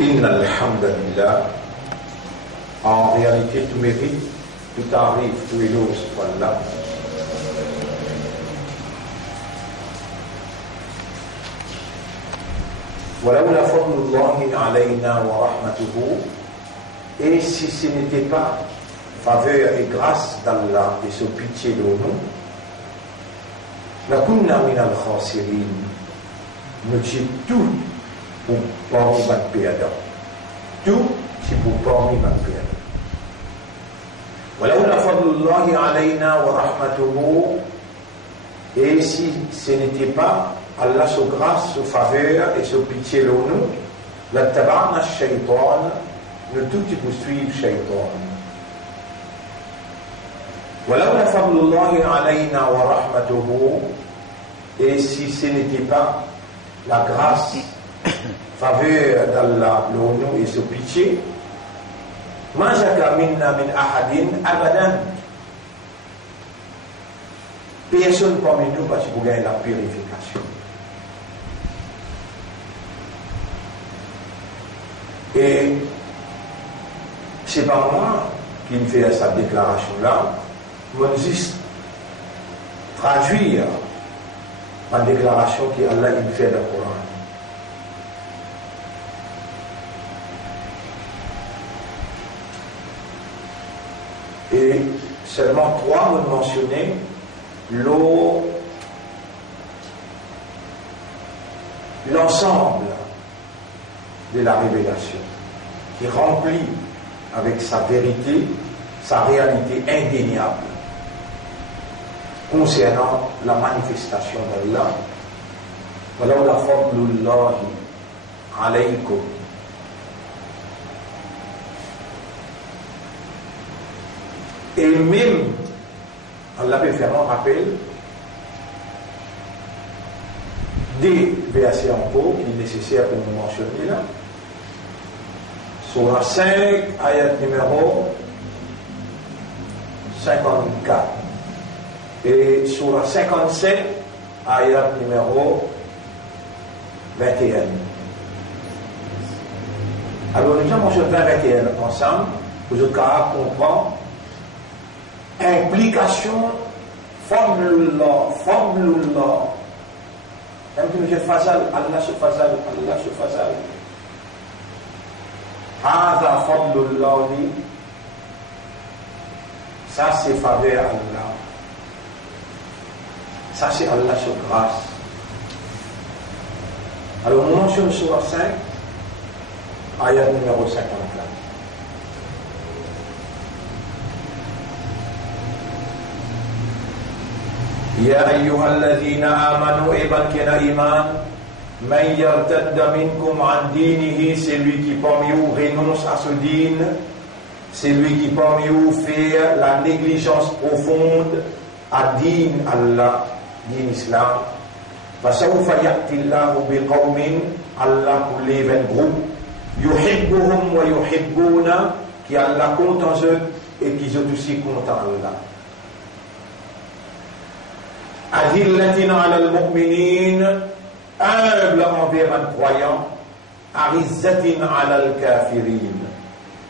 Inna alhamdulillah, en réalité tout mérite, tout arrive, tout éloge soit là. ولولا فضل الله علينا ورحمته, et si ce n'était pas faveur et grâce d'Allah et sa pitié de nous, لكنا من الخاسرين, nous sommes tout pour parmi notre péada, tout c'est pour parmi notre péada. ولولا فضل الله علينا ورحمته, et si ce n'était pas Allah sa grâce, sa faveur et sa pitié de nous, لاتبعنا الشيطان, nous tout pour suivre shaitan. ولولا فضل الله علينا ورحمته, et si ce n'était pas la grâce, faveur d'Allah pour nous et sa pitié, ما زكى منا من أحد أبدا, personne parmi nous parce qu'il gagne la purification. Et c'est pas moi qui me fais cette déclaration-là, mais juste traduire la déclaration qu'Allah il fait dans le Coran. Et seulement trois me mentionner l'ensemble de la révélation qui remplit avec sa vérité, sa réalité indéniable concernant la manifestation d'Allah. وَلَوْلَا فَضْلُ اللَّهِ عَلَيْكُمْ, et même Allah peut faire un rappel des versets en cours qui est nécessaire pour nous mentionner là. Surah 5, ayat numéro 54. Et Surah 57, ayat numéro 21. Alors nous avons mentionné 20-21 ensemble, pour que vous compreniez implication, fadlullah. Même que nous fazal, Allah se fazal, Allah se fazal. Hada fadlullah, ça c'est faveur Allah. Ça c'est Allah sur grâce. Alors nous mentionnons sur 5, ayat numéro 54. يا أيها الذين آمنوا إبن إيمان من يرتد منكم عن دينه, celui qui parmi vous renonce à ce dîne, celui qui parmi vous fait la négligence profonde à dîne Allah, dîne islam, فسوف يأتي الله بقوم, Allah pour les 20 groupes, يحبهم ويحبون, qui Allah compte en eux et qui sont aussi contents Allah. أذلة على المؤمنين, humble envers un croyant, أعزة على الكافرين,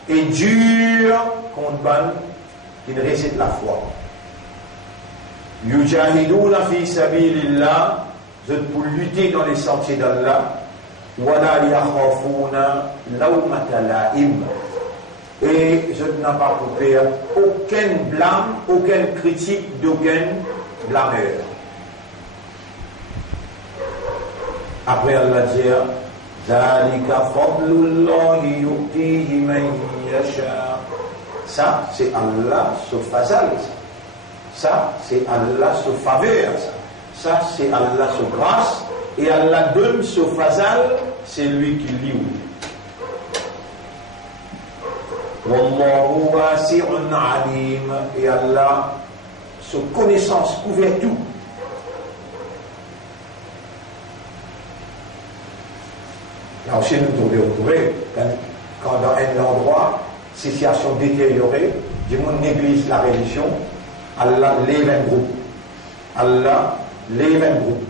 et dur contre ban qui ne récite la foi. يجاهدون في سبيل الله, pour lutter dans les sentiers d'Allah, ولا يخافون لومة لائم, et je n'ai pas pour faire aucun blâme, aucune critique d'aucun blâmeur. Après Allah dit ذَلِكَ فَضْلُ اللَّهِ يُؤْتِيهِ مَنْ يَشَاءُ, ça c'est Allah se fazal, ça c'est Allah se faveur, ça c'est Allah se grâce, et Allah donne ce fazal, c'est lui qui l'ouvre. وَاللَّهُ وَاسِعٌ عَلِيمٌ, et Allah sa connaissance couvre tout. Là aussi, nous devons retrouver, quand dans un endroit, situation détériorée, du monde néglige la religion, Allah les 20 groupes. Allah les 20 groupes.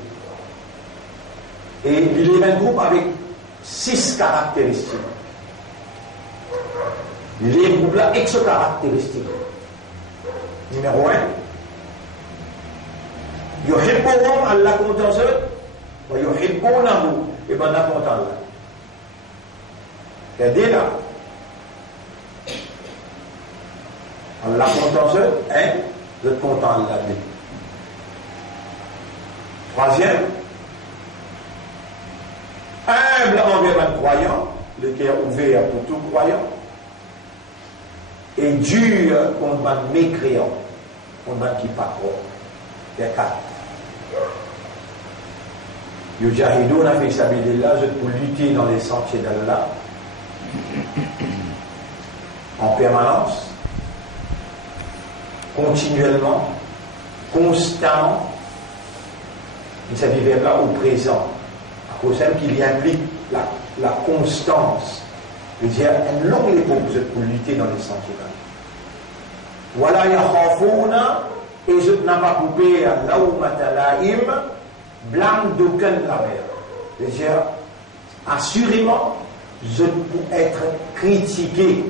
Et les 20 groupes avec 6 caractéristiques. Les groupes-là, ex-caractéristiques. Numéro 1. Yuhibbuhum Allah content eux, wa yuhibbunahu, et ben Allah content Allah. Regardez là. Allah content eux, vous êtes content Allah. Troisième, humble envers un croyant, le cœur ouvert pour tout croyant, et dur contre un mécréant, contre un qui pas croit. Il y a 4. Yujahiduna fi sabilillah, je pour lutter dans les sentiers d'Allah en permanence, continuellement, constamment. Il s'agit vers là au présent, à cause qu'il y implique la constance. C'est-à-dire une longue époque pour lutter dans les sentiers d'Allah. Voilà yakhafuna, et je n'ai pas coupé à lawmata laim, blâme d'aucun travers. C'est-à-dire, assurément, je peux être critiqué,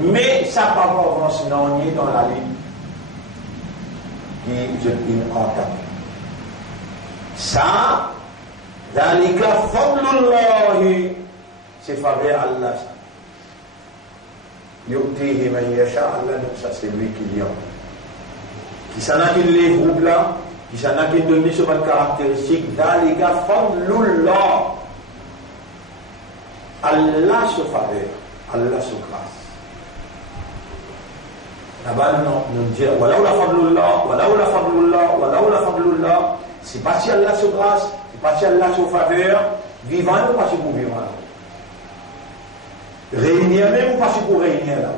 mais ça n'a pas avance non ni dans la ligne qui je entame. Ça, dalika fadlullahi, c'est faveur Allah. Yu'tihi man yasha, Allah, ça c'est lui qui dit. Qui s'en a qui les groupes là, qui s'en a qui donné sur votre caractéristique, dalika fadlullah. Allah se faveur, Allah se grâce. Là-bas, nous dit, voilà où la fadlullah, voilà où la fadlullah, voilà où la fadlullah. C'est pas si Allah se grâce, c'est pas si Allah se faveur, vivant ou pas si pour vivant. Réunir même ou pas si pour réunir là.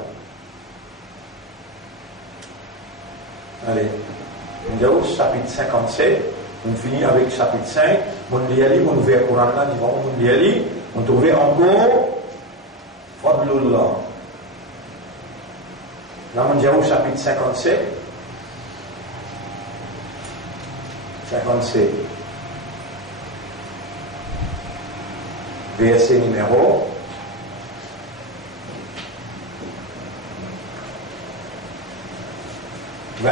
Allez, nous avons chapitre 57, on finit avec chapitre 5, on lit aller, on ouvre le Coran là, on lit aller, on trouve encore Fadlullah. Là, on dit au chapitre 57. 57. Verset numéro 20.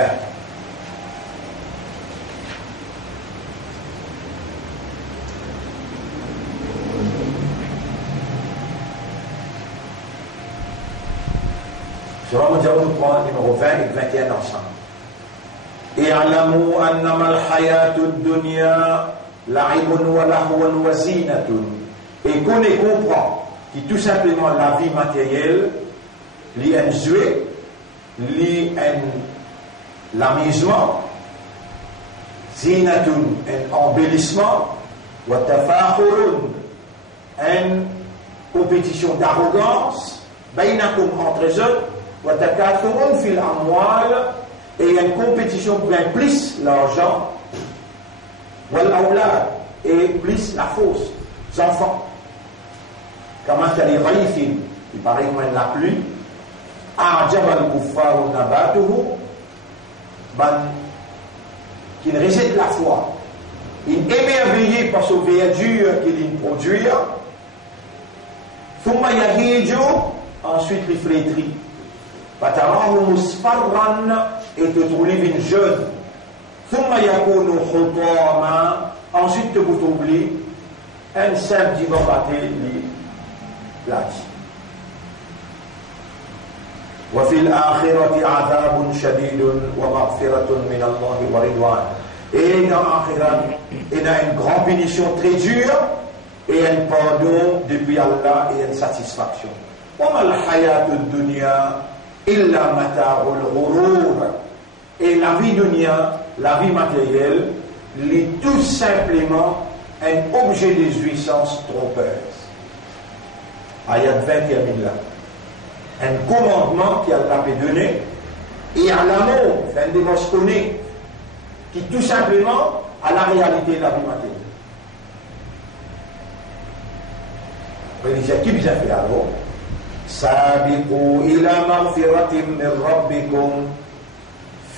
Je vais vous dire nous prendre numéro 20 et 21 ensemble. اعلموا أنما الحياة الدنيا لعب ولهو وزينة. Et qu'on comprend que tout simplement la vie matérielle, un jouet, l'amusement, zinatun, un embellissement, wa tafakhurun, une compétition d'arrogance, bainakum entre eux, wa takathurun fil amwal, et une compétition pour un plus l'argent, wal awlad, et plus la fausse, les enfants. Comment ça les raïfin, il paraît que la pluie, a'jab al-kuffaru nabatuhu, qui ne réside la foi, il est émerveillé par ce verdure qu'il produit, thumma yahiju, ensuite il flétrit, fatarahu musfarran, et te trouve une jeune, thumma yakunu khutama, ensuite te vous oubliez, un simple divorce plage. وفي الآخرة عذاب شديد ومغفرة من الله ورضوان. Et dans l'Akhirat, il y a une grande punition très dure et un pardon depuis Allah et une satisfaction. وما الحياة الدنيا إلا متاع الغرور. Et la vie dunya, la vie matérielle, est tout simplement un objet de jouissance trompeuse. Ayat 20 termine là. Un commandement qui Allah peut donner, et à l'amour, un démonstrer qui tout simplement a la réalité de la vie matérielle. Vous dites, qui vous a fait alors? Sabiqu ila maghfiratin min rabbikum,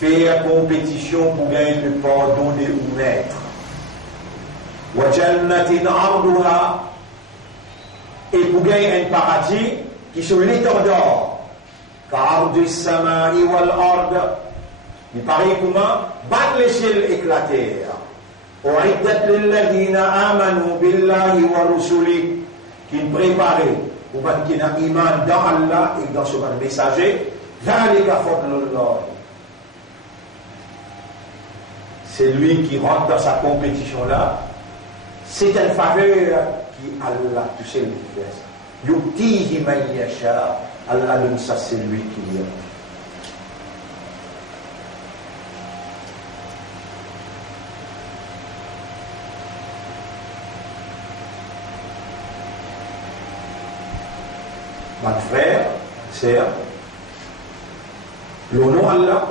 faire compétition pour gagner le pardon de vos maîtres. Wa jannatin arduha, et pour gagner un paradis qui sont l'étendard, car du samai wal ard, il paraît comment, ban les ciels éclater. U'iddat lilladhina amanu billahi wa rusuli, qui préparent ou qui n'a iman dans Allah et dans son messager, dhalika fadlullah. C'est lui qui rentre dans sa compétition là. C'est une faveur qui Allah, tu sais lui qui fait ça. Yuktihi man yasha, Allah donne ça, c'est lui qui est. Mon frère, sœur, le nom Allah,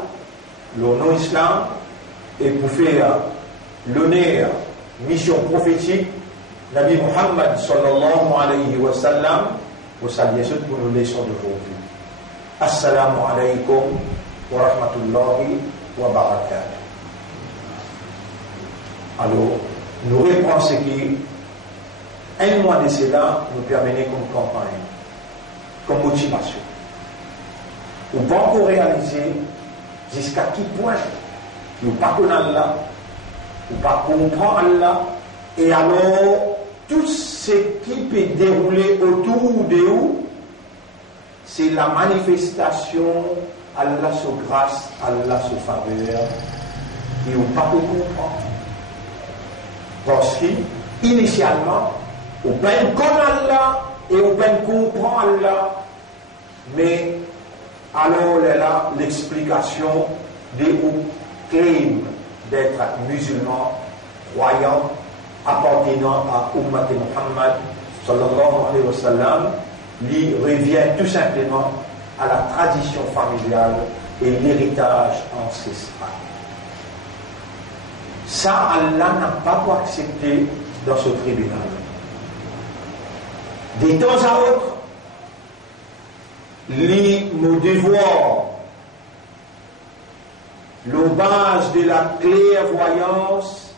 le nom Islam, et pour faire l'honneur, mission prophétique, Nabi Muhammad sallallahu alayhi wa sallam, vous saluez ceux pour nos leçons d'aujourd'hui. Assalamu alaykum wa rahmatullahi wa barakatuh. Alors, nous reprenons ce qui, un mois de cela, nous permet comme campagne, comme motivation. Ou pas encore réaliser jusqu'à qui point nous ne pas connaissons Allah, nous ne pas comprendre Allah, et alors tout ce qui peut dérouler autour de nous, c'est la manifestation Allah sous grâce, Allah sous faveur, et nous ne pas comprendre. Parce qu'initialement, on peut connaître Allah et on peut comprendre Allah, mais alors là, l'explication de où claim d'être musulman, croyant, appartenant à Ummat Muhammad sallallahu alayhi wa sallam, lui revient tout simplement à la tradition familiale et l'héritage ancestral. Ça, Allah n'a pas pu accepter dans ce tribunal. De temps à autre, nos devoirs, le base de la clairvoyance,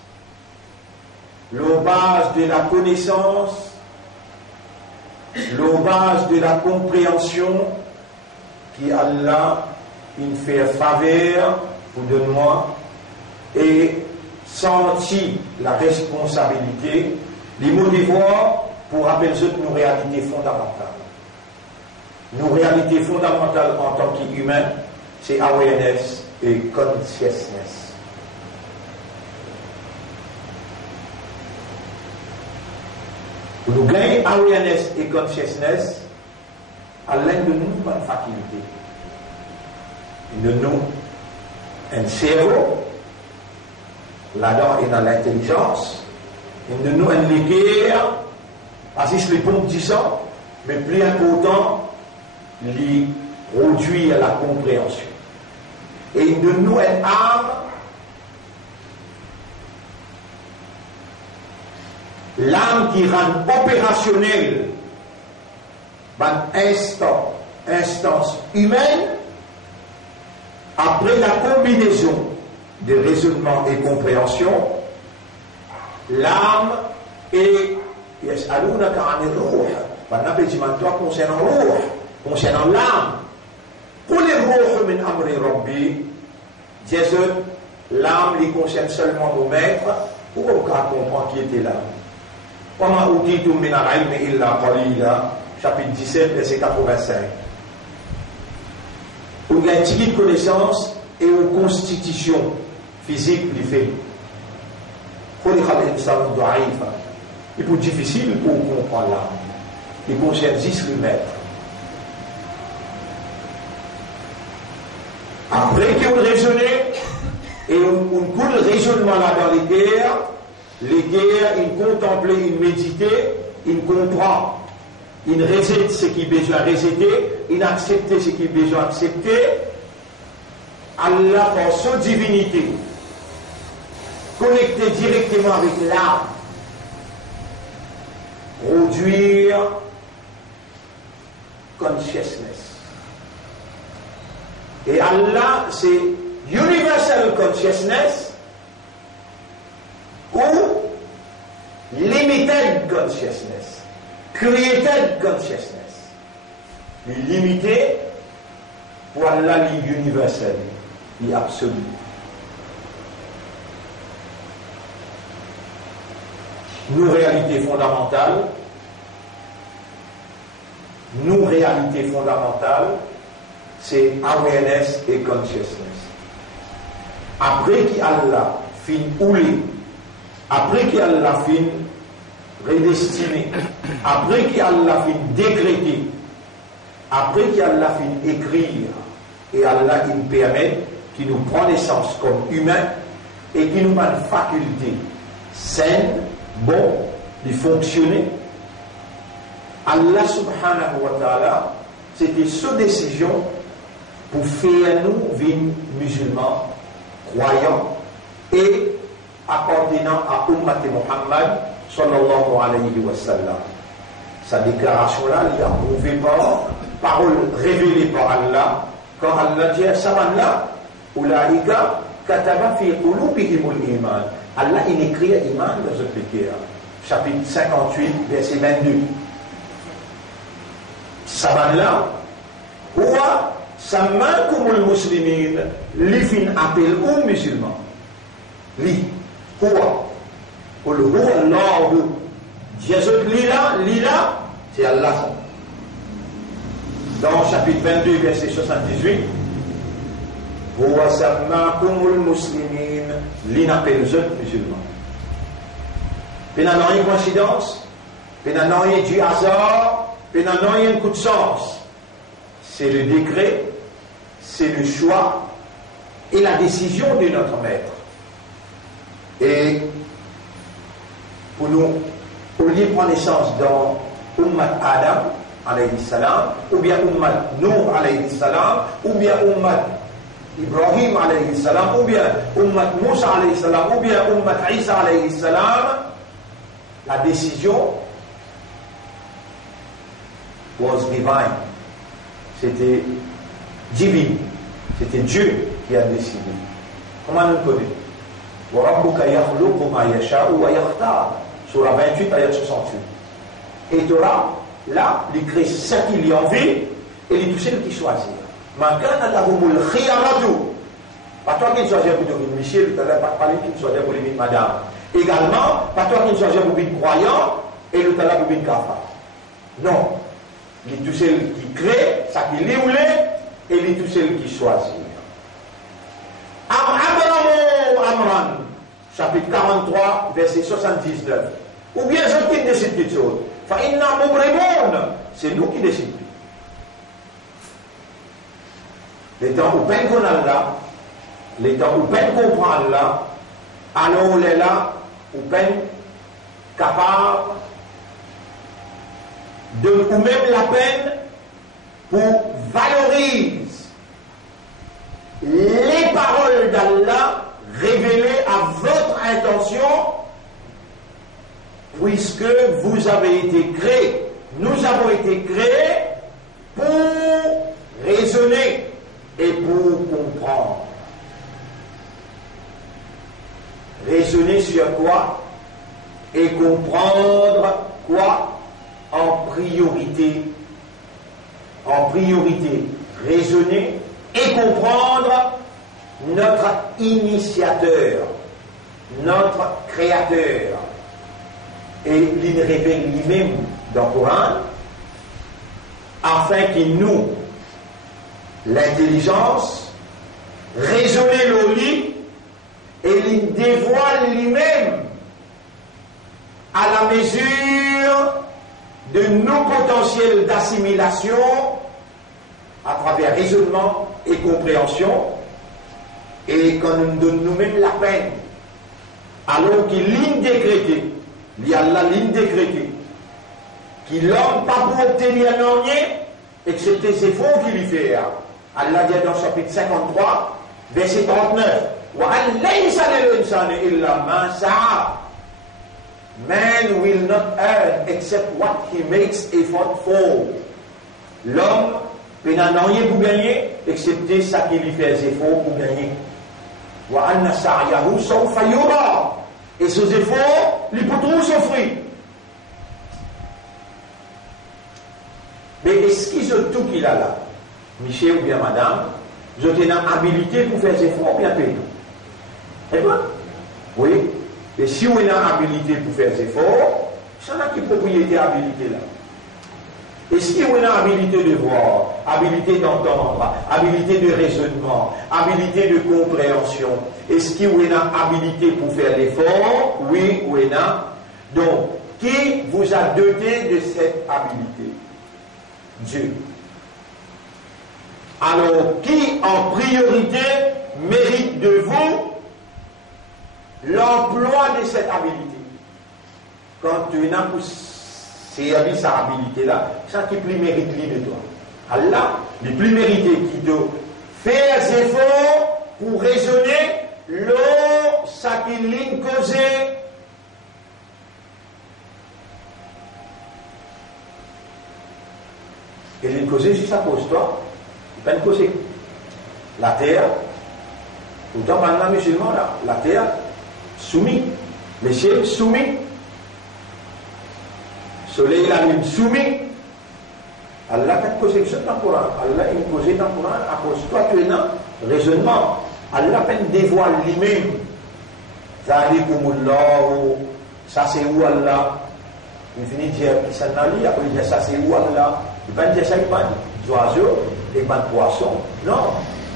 le base de la connaissance, le base de la compréhension, qui Allah il fait faveur pour de moi et senti la responsabilité, les mots devoirs pour rappeler nos réalités fondamentales. Nos réalités fondamentales en tant qu'humains, c'est awareness et consciousness. Pour nous gagner awareness et consciousness, à l'un de nous, une faculté. De nous, un cerveau, là-dedans est dans l'intelligence, et de nous, un liqueur, parce que c'est les pompes du sang, mais plus important, les produire la compréhension. Et de nous, une âme, l'âme qui rend opérationnelle instance humaine, après la combinaison de raisonnement et compréhension, l'âme est yas'alunaka 'anir ruh. Toi concernant l'âme. Pour les ruh min amri rabbi, Jésus, l'âme lui concerne seulement nos maîtres. Pourquoi on comprend qui était l'âme? Wama utitum min al-'ilmi illa qalila, chapitre 17, verset 85. Où il y a une petite connaissance et une constitution physique du fait. Il est plus difficile pour comprendre l'âme. Il concerne juste le maître. Après qu'on raisonne, et on coule le raisonnement là dans les guerres, il contemple, il médite, il comprend. Il réside ce qui est besoin résider, il accepte ce qui est besoin accepter. Allah, par son divinité, connecté directement avec l'âme, produire consciousness. Et Allah, c'est universal consciousness ou limited consciousness. Created consciousness. limité, pour Allah, l'universel, l'absolu. Nos réalités fondamentales, c'est awareness et consciousness. Après qu'Allah fin oulé, après qu'Allah fin prédestiné, après qu'Allah fin décrété, après qu'Allah fin écrire, et Allah il permet qu'il nous prend naissance comme humains et qu'il nous a une faculté saine, bon, de fonctionner. Allah subhanahu wa ta'ala, c'était sa décision pour faire nous vivre musulmans, croyants et appartenant à Ummat Muhammad sallallahu alayhi wa sallam. Sa déclaration-là, il a prouvé par parole révélée par Allah, quand Allah dit à Saman-là, Oulaïka kataba fi qulubihimul iman. Allah il écrit iman dans ce cœur. Chapitre 58, verset 22. Saman-là, Ouwa sammankumul muslimin, li fin appel aux musulmans. Li, Ouwa, Qul huwa Allahu. Jésus, lila, c'est Allah. Dans chapitre 22, verset 78, Ouwa sammankumul muslimin, li n'appelle les autres musulmans. Il n'y a rien de coïncidence, il n'y a rien du hasard, il n'y a rien de coup de sens. C'est le décret, c'est le choix et la décision de notre maître. Et pour nous, au lieu de prendre naissance dans Ummat Adam, alayhi salam, ou bien Ummat Nuh, alayhi salam, ou bien Ummat Ibrahim, alayhi salam, ou bien Ummat Moussa, alayhi salam, ou bien Ummat Isa, alayhi salam, la décision was divine. C'était divin. C'était Dieu qui a décidé. Comment nous connaissons? Surah 28, ayat 68. Et Torah, là, il crée ce qu'il y a envie et il touche le qui choisit. Pas toi qui choisis pour devenir Michel, tu n'as pas parlé qui choisit pour devenir madame. Également, pas toi qui choisis pour devenir croyant et le talent pour devenir kafa. Non. Il est tout seul qui crée, ça qui lit ou l'est, et il est tout seul qui choisit. Amran, chapitre 43, verset 79. Ou bien je qui décide quelque chose. C'est nous qui décidons. Les temps où peine qu'on a là, les temps où peine qu'on prend là, alors on est là, où peine capable de, ou même la peine pour valoriser les paroles d'Allah révélées à votre intention, puisque vous avez été créés, nous avons été créés pour raisonner et pour comprendre. Raisonner sur quoi? Et comprendre quoi? En priorité. En priorité, raisonner et comprendre notre initiateur, notre créateur. Et il révèle lui-même dans le Coran, afin qu'il nous, l'intelligence, raisonner le lit, et il dévoile lui-même à la mesure de nos potentiels d'assimilation à travers raisonnement et compréhension, et qu'on nous donne nous-mêmes la peine, alors qu'il ligne décrétée, il y a la ligne décrétée, qu'il l'homme pas pour obtenir rien, excepté ses efforts qu'il lui fait. Allah dit dans le chapitre 53, verset 39, Man will not earn except what he makes effort for. L'homme n'a rien pour gagner, excepté ça qu'il lui fait des efforts pour gagner. Et ces efforts, lui pourront s'offrir. Mais est-ce qu'ils ont tout qu'il a là? Michel ou bien madame, ils ont une habilité pour faire des efforts ou bien payer? Eh bien, oui. Et si on a une habilité pour faire des efforts, c'est là qui propriété habilité là. Est-ce qu'il y a une habilité de voir, habilité d'entendre, habilité de raisonnement, habilité de compréhension? Est-ce qu'il y a une habilité pour faire l'effort? Oui ou non? Donc, qui vous a doté de cette habilité? Dieu. Alors, qui en priorité mérite de vous l'emploi de cette habilité? Quand tu n'as pas servi sa habilité là, ça qui plus mérite de toi. Allah, le plus mérité qui doit faire des efforts pour raisonner l'eau, ça qui l'in causé. Et l'in causé, si ça cause toi, il peut causer. La terre, pourtant maintenant musulman là, la terre soumis, les ciels soumis. Soleil la lune soumis. Allah a causé ça dans le Coran. Allah a causé dans le Coran à cause de toi tu es dans raisonnement. Allah peine dévoile lui-même. Zalikumullahu. Ça c'est où Allah? Il finit de dire ça n'a li, après il dit ça c'est où Allah? Il va dire ça il va des oiseaux, des bancs de poissons. Non.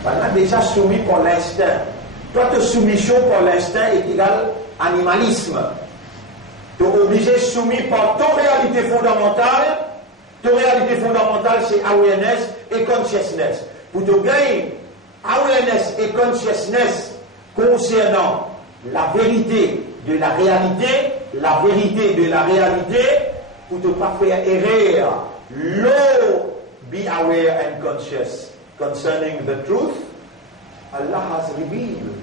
Allah a déjà soumis pour l'instinct. Toi ta soumission pour l'instinct est égale animalisme. Tu es obligé soumis par ton réalité fondamentale. Ton réalité fondamentale, c'est awareness et consciousness. Pour te gagner awareness et consciousness concernant la vérité de la réalité, pour ne pas faire erreur, lo be aware and conscious concerning the truth, Allah has revealed.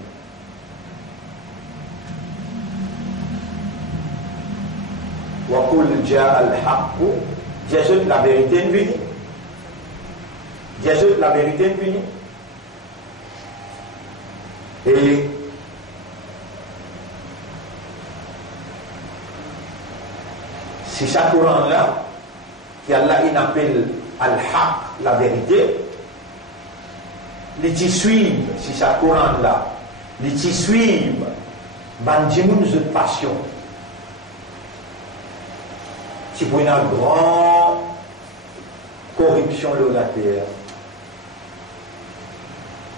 وَقُلْ جَاءَ الْحَقُّ. Jésus, la vérité est venue. Jésus, la vérité est venue. Et si ça Coran là, qui Allah il appelle Al-Haq, la vérité, les qui suivent, si ça Coran là, les qui suivent, bandimoun de passion. Si pour une grande corruption de la terre.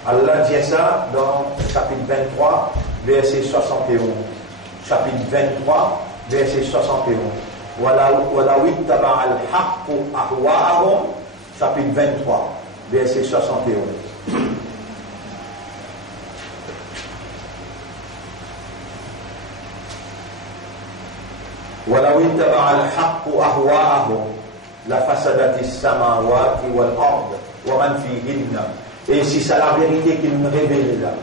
Allah dit ça dans chapitre 23, verset 71. Chapitre 23, verset 71. وَلَوْ اتَّبَعَ الْحَقُّ أَهْوَاءَهُمْ. Chapitre 23, verset 61. ولو اتبع الحق أهواءهم لفسدت السماوات والأرض ومن فيهن. Et si c'est la vérité qu'il nous révèle là,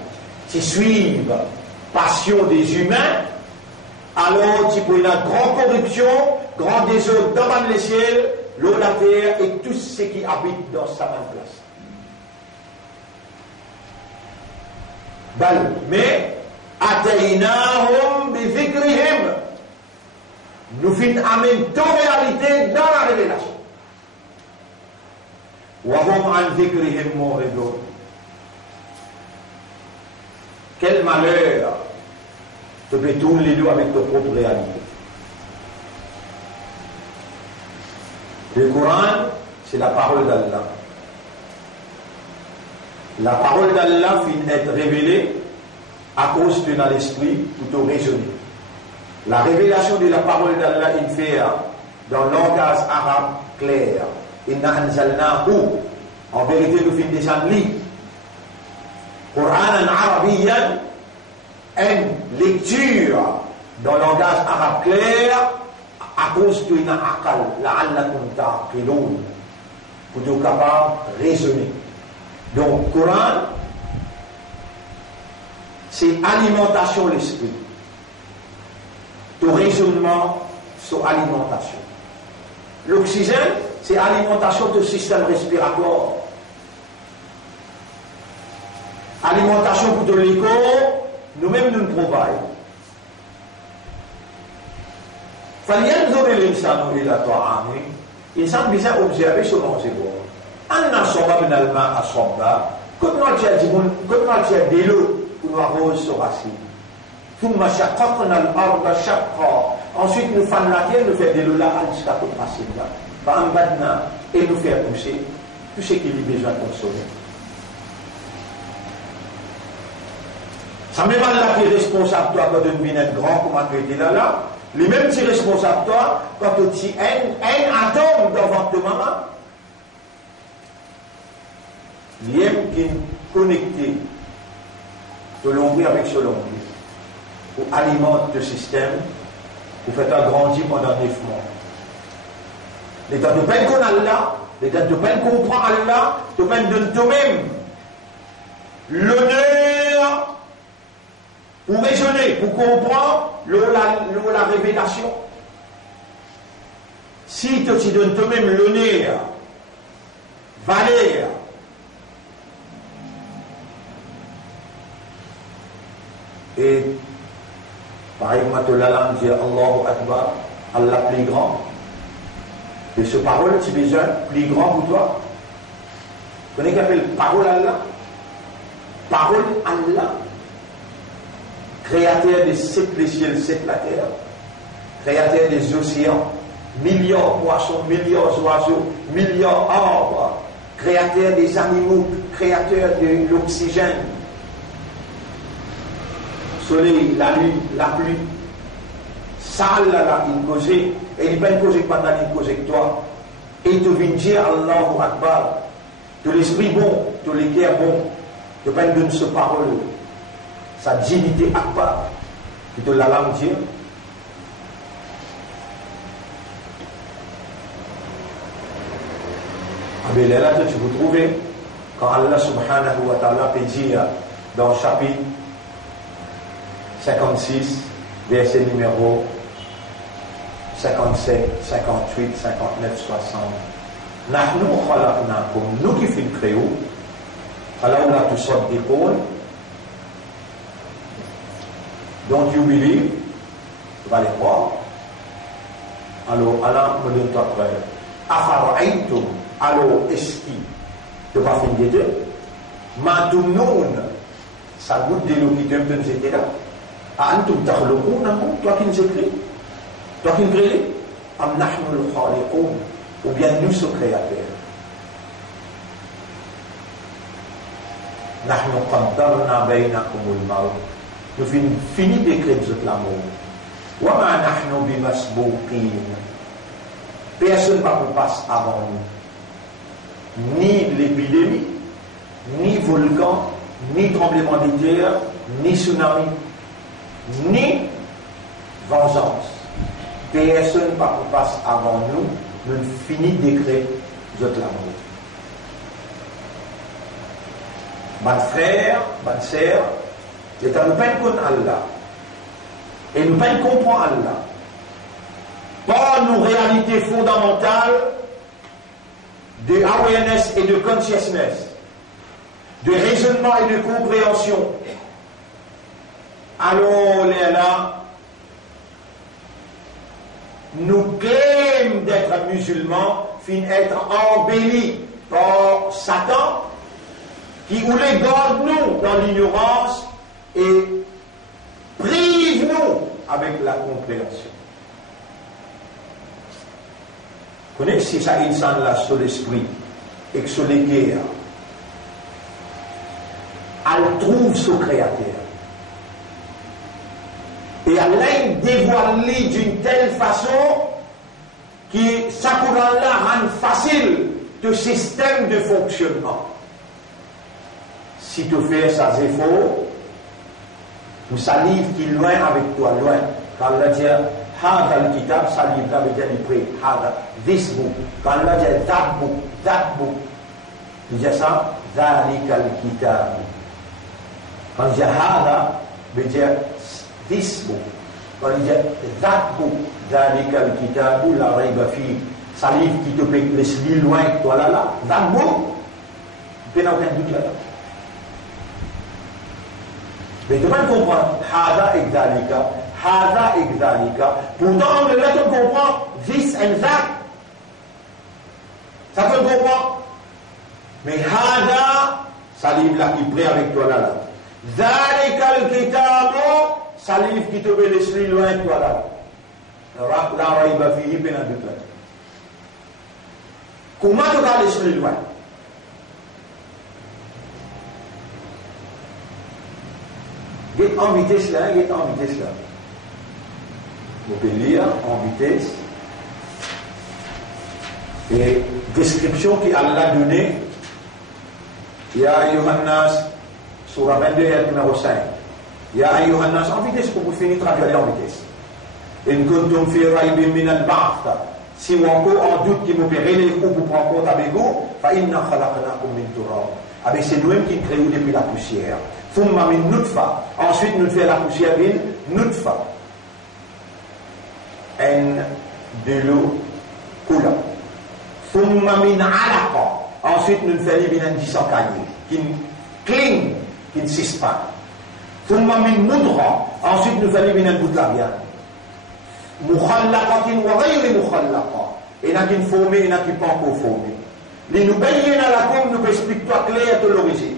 qui suivent passion des humains, alors tu peux une grande corruption, grand désordre dans les ciels, l'eau, la terre et tout ce qui habite dans sa même place. Mais ataynahum bi dhikrihim. Nous finissons amener toute réalité dans la révélation. Quel malheur de peux tourner les deux avec ta propre réalité. Le Coran, c'est la parole d'Allah. La parole d'Allah finit d'être révélée à cause de dans l'esprit plutôt raisonné. La révélation de la parole d'Allah est faite dans le langage arabe clair. Inna anzalnahu. En vérité, nous finissons déjà de lire. Qur'an arabiyyan, une lecture dans le langage arabe clair à cause de une aqal, la'allakum ta'qilun, pour être capable de raisonner. Donc, Coran, c'est alimentation de l'esprit. Ton raisonnement, c'est alimentation. L'oxygène, c'est alimentation du système respiratoire. Alimentation pour de l'écho, nous-mêmes nous prouvons. فَلْيَنْظُرِ الْإِنسَانُ إِلَى طَعَامِهِ insan bisa observer selon ses voies. Anna soba min alma asobba, quand nous avons des lots pour nous arroser sur racine. Thumma shaqqaqna al-arda shaqqa. Ensuite, nous faisons la terre, nous faisons des lots là jusqu'à toute racine là. Ba'ambadna, et nous faire pousser tout ce qu'il est besoin de consommer. Ça même Allah qui est responsable toi quand tu deviens grand, comment tu étais là. Les mêmes qui sont responsables toi quand tu es un atome devant ta maman. L'IM qui est connecté de l'ombre avec ce l'ombre, pour alimenter le système, pour faire grandir pendant 9 mois. Les temps de peine qu'on a là, les temps de peine qu'on prend Allah, de peine de toi-même, l'honneur pour raisonner, pour comprendre la révélation. Si tu te donnes toi-même l'honneur, valeur, et par exemple, la langue dit Allahu Akbar, Allah plus grand. Et ce parole, tu besoin plus grand pour toi. Vous connaissez qu'appelle parole Allah? Parole Allah. Créateur des 7 les ciels, 7 la terre. Créateur des océans. Milliards de poissons, milliards d'oiseaux, milliards d'arbres. Créateur des animaux, créateur de l'oxygène. Soleil, la lune, la pluie, ça là, il cause, et il ne cause pas dans il cause que toi. Et tu viens dire Allahu Akbar, de l'esprit bon, de l'équerre bon, de peine de ce parole, sa dignité Akbar, et de la langue Dieu. Mais là, tu peux trouver, quand Allah subhanahu wa ta'ala peut dire dans le chapitre 56, verset numéro 57, 58, 59, 60. Nahnu khalaqnakum, nous qui filtrons, alors on a tout sortes d'épaules. Don't you believe? Tu vas les croire. Alors, Allah me donne toi preuve. Afara'aytum, alors est-ce qu'il ne va pas finir de Matumnoun, ça goûte de l'eau qui te donne cette là. Antum takhluqunahu, toi qui nous écris, toi qui nous crées, am nahnu al-khaliqun, ou bien nous sommes créateurs. Nahnu qaddarna baynakum al-maut, nous finissons d'écrire toute l'amour. Wa ma nahnu bimasbuqin, personne ne va passer avant nous. Ni l'épidémie, ni volcan, ni tremblement de terre, ni tsunami, ni vengeance. Personne ne passe avant nous, nous finissons d'écrire notre l'amour. Mon frère, ma sœur, c'est à nous peine qu'on Allah. Et nous peine comprendre Allah. Par nos réalités fondamentales de awareness et de consciousness, de raisonnement et de compréhension. Alors, là, nous claimons d'être musulmans, fin être embellis par Satan, qui voulait garder nous dans l'ignorance et prive-nous avec la compréhension. Vous connaissez si ça insan là sur l'esprit et que sur les guerres, elle trouve son créateur. Et elle dévoile d'une telle façon que ça là rend facile le système de fonctionnement. Si tu fais ça efforts, tu salives qui est loin avec toi, loin. Quand Allah dit Hada al-kitab, ça livre là, veut dire près. Hada, this book. Quand Allah dit that book, il dit ça, Zalika al-kitab. Quand il dit Hada, veut dire this book. Quand il dit that book, Zalika al-kitab, la rayba fi, ça livre qui te peut laisser loin avec toi là, that book, tu n'as aucun doute là-dedans. Mais tu vas comprendre, Hada et Zalika, Hada et Zalika. Pourtant, on le met, on comprend this and that. Ça te comprend? Mais hada, ça livre là qui est prêt avec toi là. Dhalika al-kitabu, ça livre qui te veut laisser loin de toi là. Là, il va finir pendant deux temps. Comment tu vas laisser loin? Get en vitesse là, get en vitesse là. Vous pouvez lire en vitesse. Et description qu'Allah a donnée. Ya Yohannas, surah 22, ayat numéro 5. Ya Yohannas, en vitesse pour vous finir traduire en vitesse. In kuntum fi raybin min al-ba'th. Si vous encore en doute qui vous paierez les coups pour prendre compte avec vous, fa inna khalaqnakum min turab. Avec c'est nous-mêmes qui créons depuis la poussière. Thumma min nutfa. Ensuite nous faisons la poussière d'une nutfa. En de l'eau coulant. Thumma min alaqa. Ensuite nous faisons une dissencaillée qui cligne, qui ne cesse pas. Thumma min mudra. Ensuite nous faisons une bout de la viande. Mukhallaqatin wa ghayri mukhallaqa. Et là qui formé, et là qui pas encore formé. Les nous bayyana lakum, nous explique-toi clair de l'origine.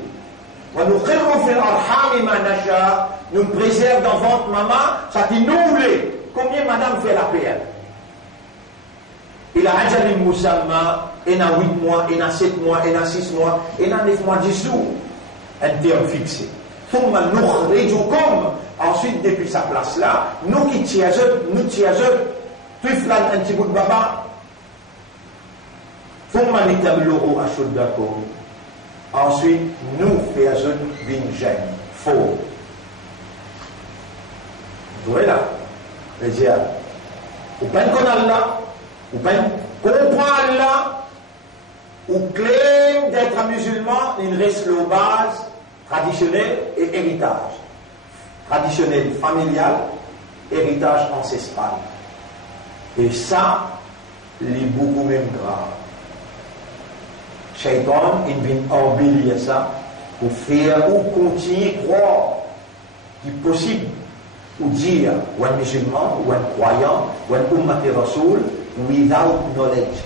Wa nuqirru fil arham ma nasha. Nous préserve dans votre maman, ça qui nous voulait. Combien madame fait la PL? Il a ajal musamma, il a 8 mois, il a 7 mois, il a 6 mois, il a 9 mois, 10 jours. Un terme fixé. Thumma nukhrijukum. Ensuite, depuis sa place là, nous qui tiazeux, nous tiazeux, tu flan un petit bout de baba. Thumma nitamluhu ashuddakum. Ensuite, nous faisons une gêne. Faux. Vous voyez là? Les diables. Ou pas connaître Allah, ou pas comprendre Allah, ou claim d'être musulman, il reste le base traditionnel et héritage. Traditionnel familial, héritage ancestral. Et ça, il est beaucoup même grave. Shaitan, il vient embellir ça pour faire ou continuer à croire qu'il est possible ou dire ou un musulman, ou un croyant, ou un ummati rasoul, without knowledge.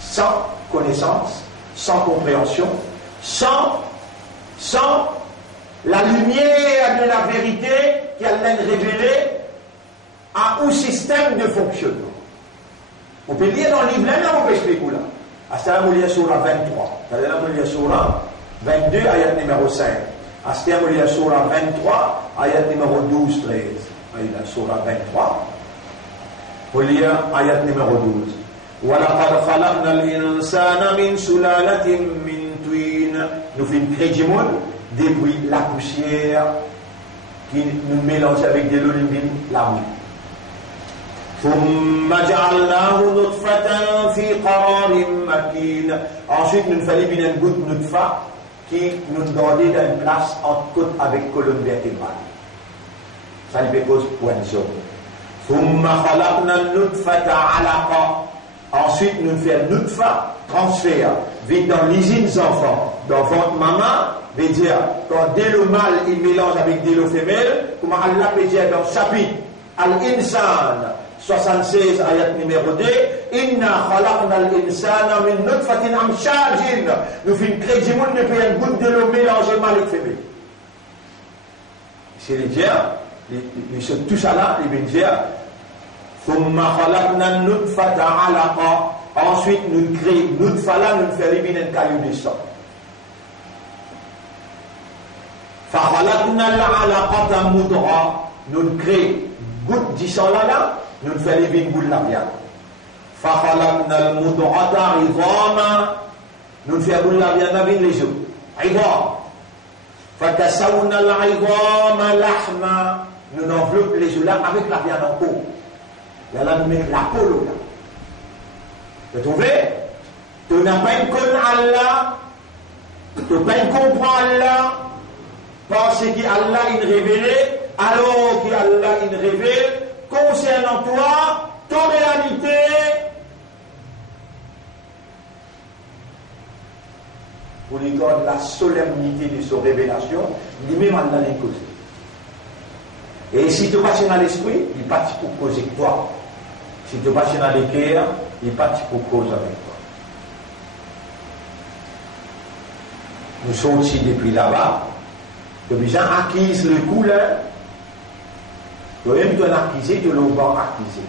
Sans connaissance, sans compréhension, sans la lumière de la vérité qu'Allah a révélée à un système de fonctionnement. On peut lire dans le livre, là, on peut expliquer là. Astamoulia Surah 23. Astamoulia Surah 22, ayat numéro 5. Astamoulia Surah 23, ayat numéro 12, 13. Surah 23. Pour lire ayat numéro 12. وَلَقَدْ خَلَقْنَا الْإِنسَانَ مِنْ سُلَالَةٍ مِنْ طِينٍ. Nous faisons créer depuis la poussière qui nous mélange avec de l'eau la boue. ثم جعلناه نطفة في قرار مكين. Ensuite nous fallait bien une goutte nutfa qui nous donnait dans une place entre côte avec colonne vertébrale. Ça lui fait cause point zone. ثم خلقنا النطفة علقة. Ensuite nous faisons nutfa transfert vite dans l'usine enfants dans votre maman. Veut dire quand dès le mâle il mélange avec dès le femelle, comme Allah peut dire dans le chapitre Al-Insan 76 ayat numéro 2, Inna khalaqna al-insana min nutfatin amshajin. Nous faisons créer du monde depuis une goutte de l'eau mélangée mâle et femelle. C'est les dieux, ils sont tous là, les bénéficiaires. Thumma khalaqna an-nutfata alaqa. Ensuite nous créons nutfa là, nous faisons un caillou de sang. فَخَلَقْنَا الْعَلَقَةَ مُضْغَةً. Nous créons goutte de sang là, nous faisons une boule de la viande. فَخَلَقْنَا الْمُضْغَةَ عِظَامًا. Nous faisons boule de la viande avec les os. عِظَام. فَكَسَوْنَا الْعِظَامَ لَحْمًا. Nous enveloppons les os là avec la viande en peau. Et là, nous mettons la peau là. Vous trouvez? Tu n'as pas une conne Allah, tu n'as pas une comprendre Allah. Parce qu'Allah il révélé, alors qu'Allah il révèle concernant toi, ton réalité. Pour lui donner la solennité de sa révélation, lui-même Allah l'a causé. Et si tu passes dans l'esprit, il partit pour causer toi. Si tu passes dans le cœur, il partit pour causer avec toi. nous sommes aussi depuis là-bas, que les gens acquisent le coup là, que même tu as acquisé, tu l'as pas acquisé.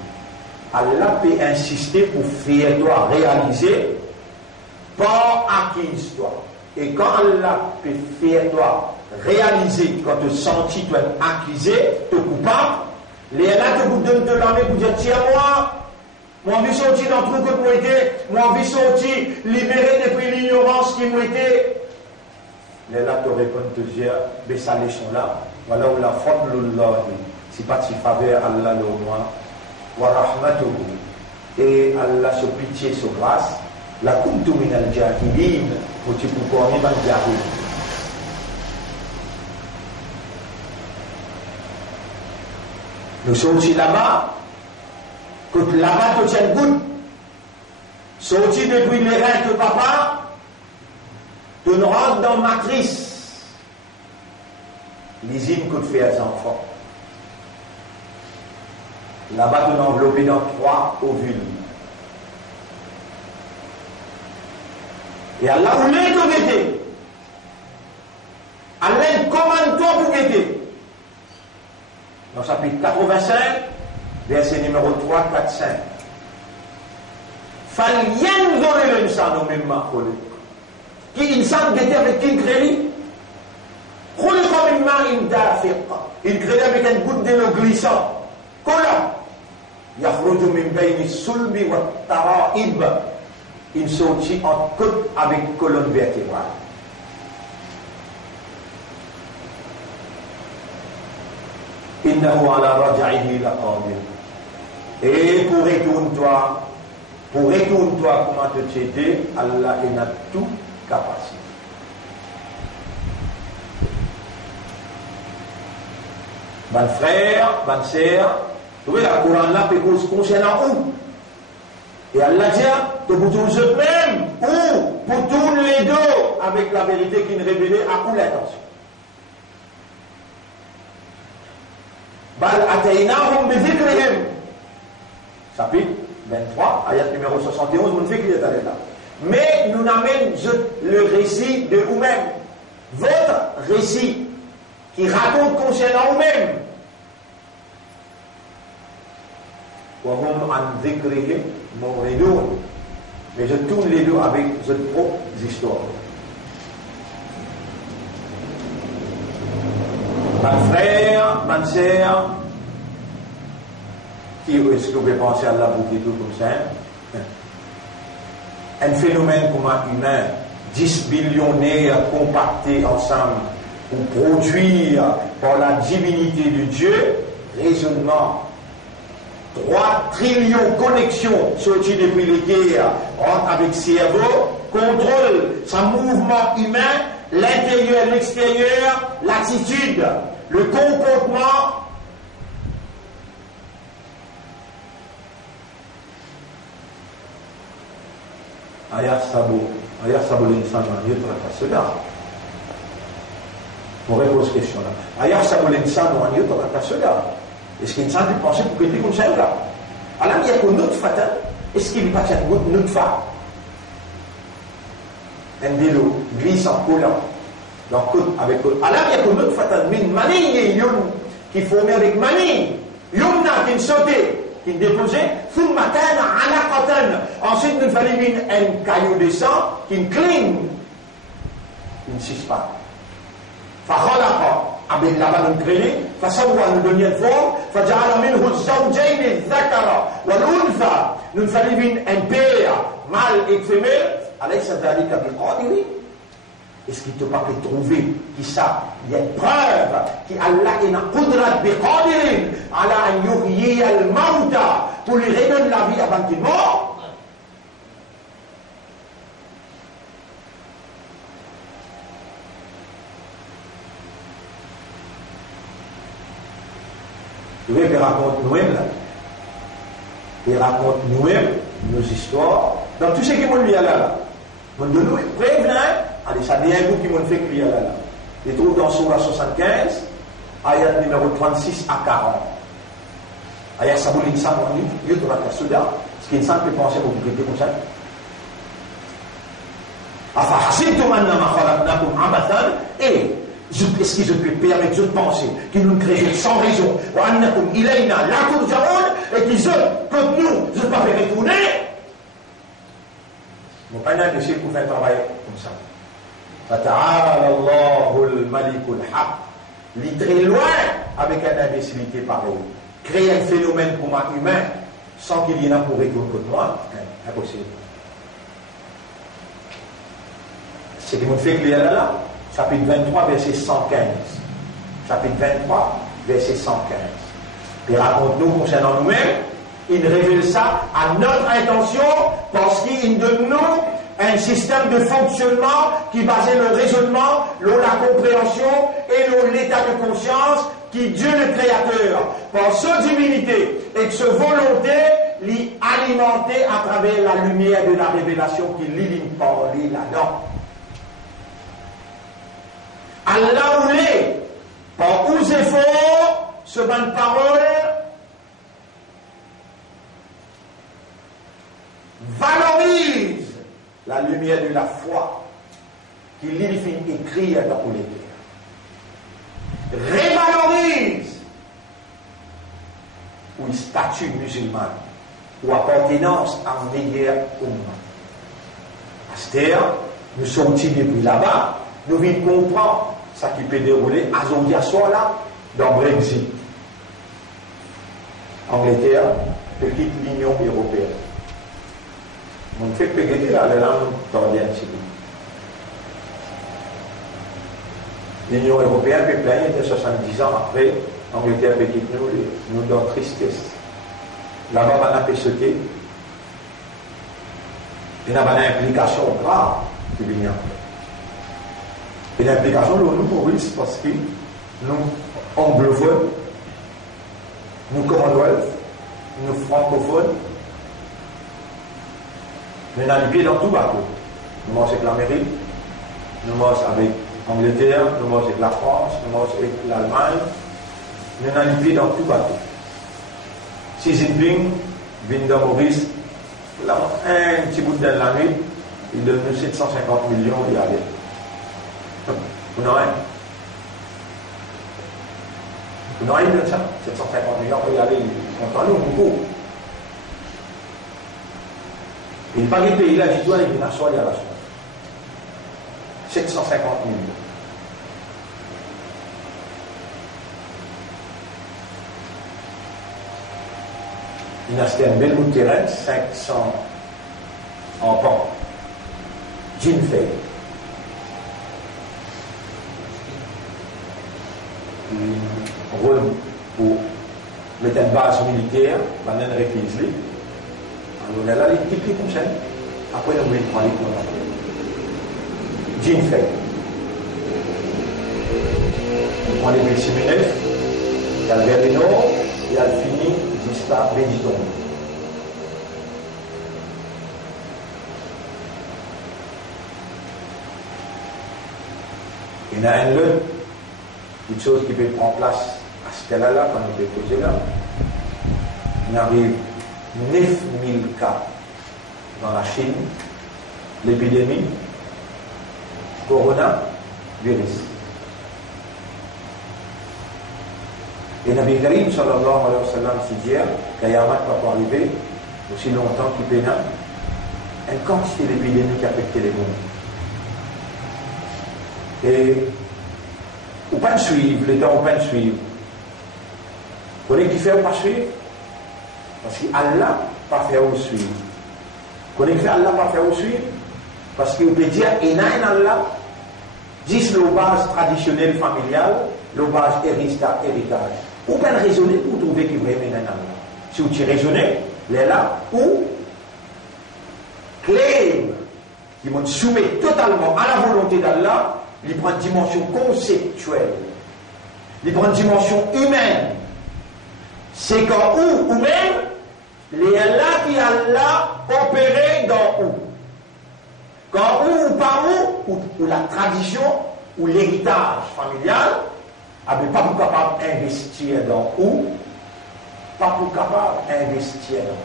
Allah peut insister pour faire toi réaliser, pas acquise toi. Et quand Allah peut faire toi réaliser, quand tu sens toi acquisé, tu es coupable, les là te vous donne de l'armée pour dire tiens moi envie sortir dans tout que moi été, moi envie sortir libéré depuis l'ignorance qui m'a été. Les là te répondent te dire, mais ça les sont là. Voilà où la faute l'Allah, c'est pas si faveur Allah le moins. Wa rahmatuhu, et Allah se pitié, se grâce, la kuntu min al-jahilin, ou tu peux connaître le jahil. Nous sommes aussi là-bas, que là-bas tu tiens goutte, sorti depuis les reins de papa, tu nous rentres dans la matrice, l'usine que tu fais à enfants. Là-bas, tu es enveloppé dans 3 ovules. Et Allah voulait te guetter. Allah commande-toi pour guetter. Dans chapitre 85, verset numéro 3, 4, 5. فَلْيَنْظُرِ الْإِنسَانُ مِمَّا خُلِقَ. Qui insan guetter avec qui crédit? خُلِقَ مِنْ مَاءٍ دَافِقٍ. Il crée avec une goutte de l'eau glissante. Comment? يخرج من بين الصلب والترائب. Il sortit en côte avec colonne vertébrale. إنه على رجعه لقادر. Et pour retourne-toi comment tu étais, Allah est à toute capacité. Bon frère, bonne sœur, vous voyez, la Coran là peut concernant où? Et Allah dit, que vous tous même, ou pour tourner les deux avec la vérité qui nous révélait à où l'intention. Bal ataynahum bi dhikrihim. Chapitre 23, ayat numéro 71, vous ne faites que les là. Mais nous n'amène le récit de vous-même. Votre récit qui raconte concernant vous-même. وهم عن ذكرهم موردون. Mais je tourne les deux avec votre propre histoire. Mon frère, ma sœur, qui est-ce que vous pouvez penser à la boucle tout comme ça? Un phénomène comme un humain, 10 billionnaires compactés ensemble pour produire par la divinité de Dieu, raisonnement. 3 trillions de connexions sorties depuis les guerres rentrent avec cerveau, contrôle son mouvement humain, l'intérieur, l'extérieur, l'attitude, le comportement. Ayahsabu l'insan an yutraka suda. On répond cette question là. Ayahsabu l'insan an yutraka suda. Est-ce qu'il y a une pensée pour que tu comme ça ou là? Alors, il y a qu'une autre fata. Est-ce qu'il n'y a pas une autre fata? Un délo glisse en collant. Donc, avec collant. Alors, il y a qu'une autre fata. Une manie, qui formait avec manie. Yumna qui sautait, qui déposait. Thummatana alaqatan. Ensuite, nous fallait un caillou de sang qui cligne. Il ne cesse pas. Fakhalaqa. avec la main créée, فسوى الدنيا الفور فجعل منه الزوجين الذكر والأنثى. Nous faisons un père, mâle et femelle. أليس ذلك بقادر? Est-ce qu'il ne peut pas trouver qui ça? Il y a une preuve qui Allah est en qudrat biqadirin ala an yuhyi al-mauta, pour lui redonner la vie avant qu'il meure. Vous voyez, il raconte nous-mêmes là. Il raconte nous-mêmes nos histoires. Dans tout ce qui est lié à là. On nous prévient. Allez, ça vient un bout qui m'ont fait crier là. Il trouve dans Surah 75, ayat numéro 36 à 40. Ayat Saboul Insan, il y a tout le souda. Ce qui est simple, peut penser pour vous comme ça. Et est-ce que je peux permettre de penser que nous nous créons sans raison, et qu'ils comme nous, je ne peux pas faire retourner? Mon père n'a décidé pour faire un travail comme ça. Il est très loin avec une imbécilité pareille. Créer un phénomène pour moi humain sans qu'il y ait un pour retourner contre moi, impossible. C'est ce qui me fait que là, chapitre 23, verset 115. Chapitre 23, verset 115. Il raconte-nous concernant nous-mêmes, il révèle ça à notre intention parce qu'il donne nous un système de fonctionnement qui basait le raisonnement, la compréhension et l'état de conscience qui Dieu le Créateur, par sa divinité et de sa volonté, l'alimenter à travers la lumière de la révélation qui l'illumine par lui là-dedans. Allah voulait, par aux efforts, ce bonne parole, valorise la lumière de la foi qui l'illumine écrit dans tous les terres. Révalorise ou statut musulman ou appartenance à un meilleur umma. C'est-à-dire, nous sommes depuis là-bas, nous venons comprendre ce qui peut dérouler à Zondia soit là, dans Brexit. Angleterre quitte l'Union européenne. On fait péter la langue tordienne. L'Union européenne peut plaindre de 70 ans après, l'Angleterre peut quitter nous dans tristesse. Là-bas, on a pu sauter. Il y a une implication grave qui vient après. Et l'implication de nous Maurice parce que nous anglophones, nous Commonwealth, nous francophones, nous avons les pieds dans tout bateau. Nous marchons avec l'Amérique, nous marchons avec l'Angleterre, nous marchons avec la France, nous marchons avec l'Allemagne, nous avons les pieds dans tout bateau. Xi Jinping vient de Maurice, là, un petit bout de l'année, il donne 750 millions d'y aller. Vous n'avez rien. Vous n'avez rien de ça. 750 millions, vous y aller, on t'en loue beaucoup. Il n'y a pas de pays là, je dois aller à soi et à la soi. 750 millions. Il a acheté un bel bout de terrain, 500 en pan. Jean fait. Rôle pour mettre une base militaire dans une reprise. Alors là, il est comme ça. Après, on va prendre les points. Jean fait. On prend les 1009, il y a le vers du nord, il y a le fini jusqu'à Bédidon. Il y a un lieu, une chose qui peut prendre place à ce cas-là, quand on est posé là. Il arrive 9000 cas dans la Chine, l'épidémie, coronavirus. Et Nabi Karim sallallahu alayhi wa sallam s'y dit qu'Ayamat ne va pas arriver aussi longtemps qu'il pénale une quantité d'épidémies qui affectent les mondes. Et ou pas de suivre, les temps ou pas de suivre. Vous connaissez qui fait ou pas suivre? Parce qu'Allah pas faire ou suivre. Vous connaissez qui fait Allah pas faire ou suivre? Parce qu'il peut dire, et n'a un Allah, 10 le base traditionnelle familiale, le base héritage. Ou bien raisonner pour trouver qu'il va aimer un Allah. Si vous raisonnez, les là, ou claim, qui me soumet totalement à la volonté d'Allah, il prend une dimension conceptuelle, il prend une dimension humaine. C'est quand ou même, les Allah qui Allah opéré dans où. Quand ou par ou la tradition, ou l'héritage familial, n'est pas pour capable d'investir dans où, pas pour capable d'investir dans.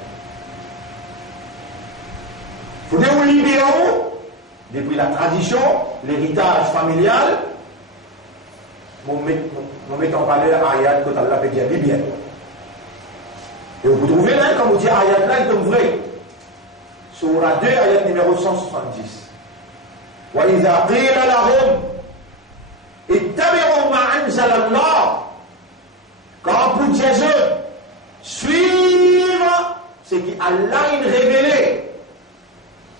Vous devez vous libérer où, depuis la tradition, l'héritage familial, on met en valeur ayat que Allah peut dire bien. Et vous trouvez là, comme vous dites ayat là, comme vrai. Surah 2, ayat numéro 170. وَإِذَا قِيلَ لَهُمْ اتَّبِعُوا مَا أَنزَلَ اللَّهُ. Quand vous dites suivre ce qu'Allah a révélé,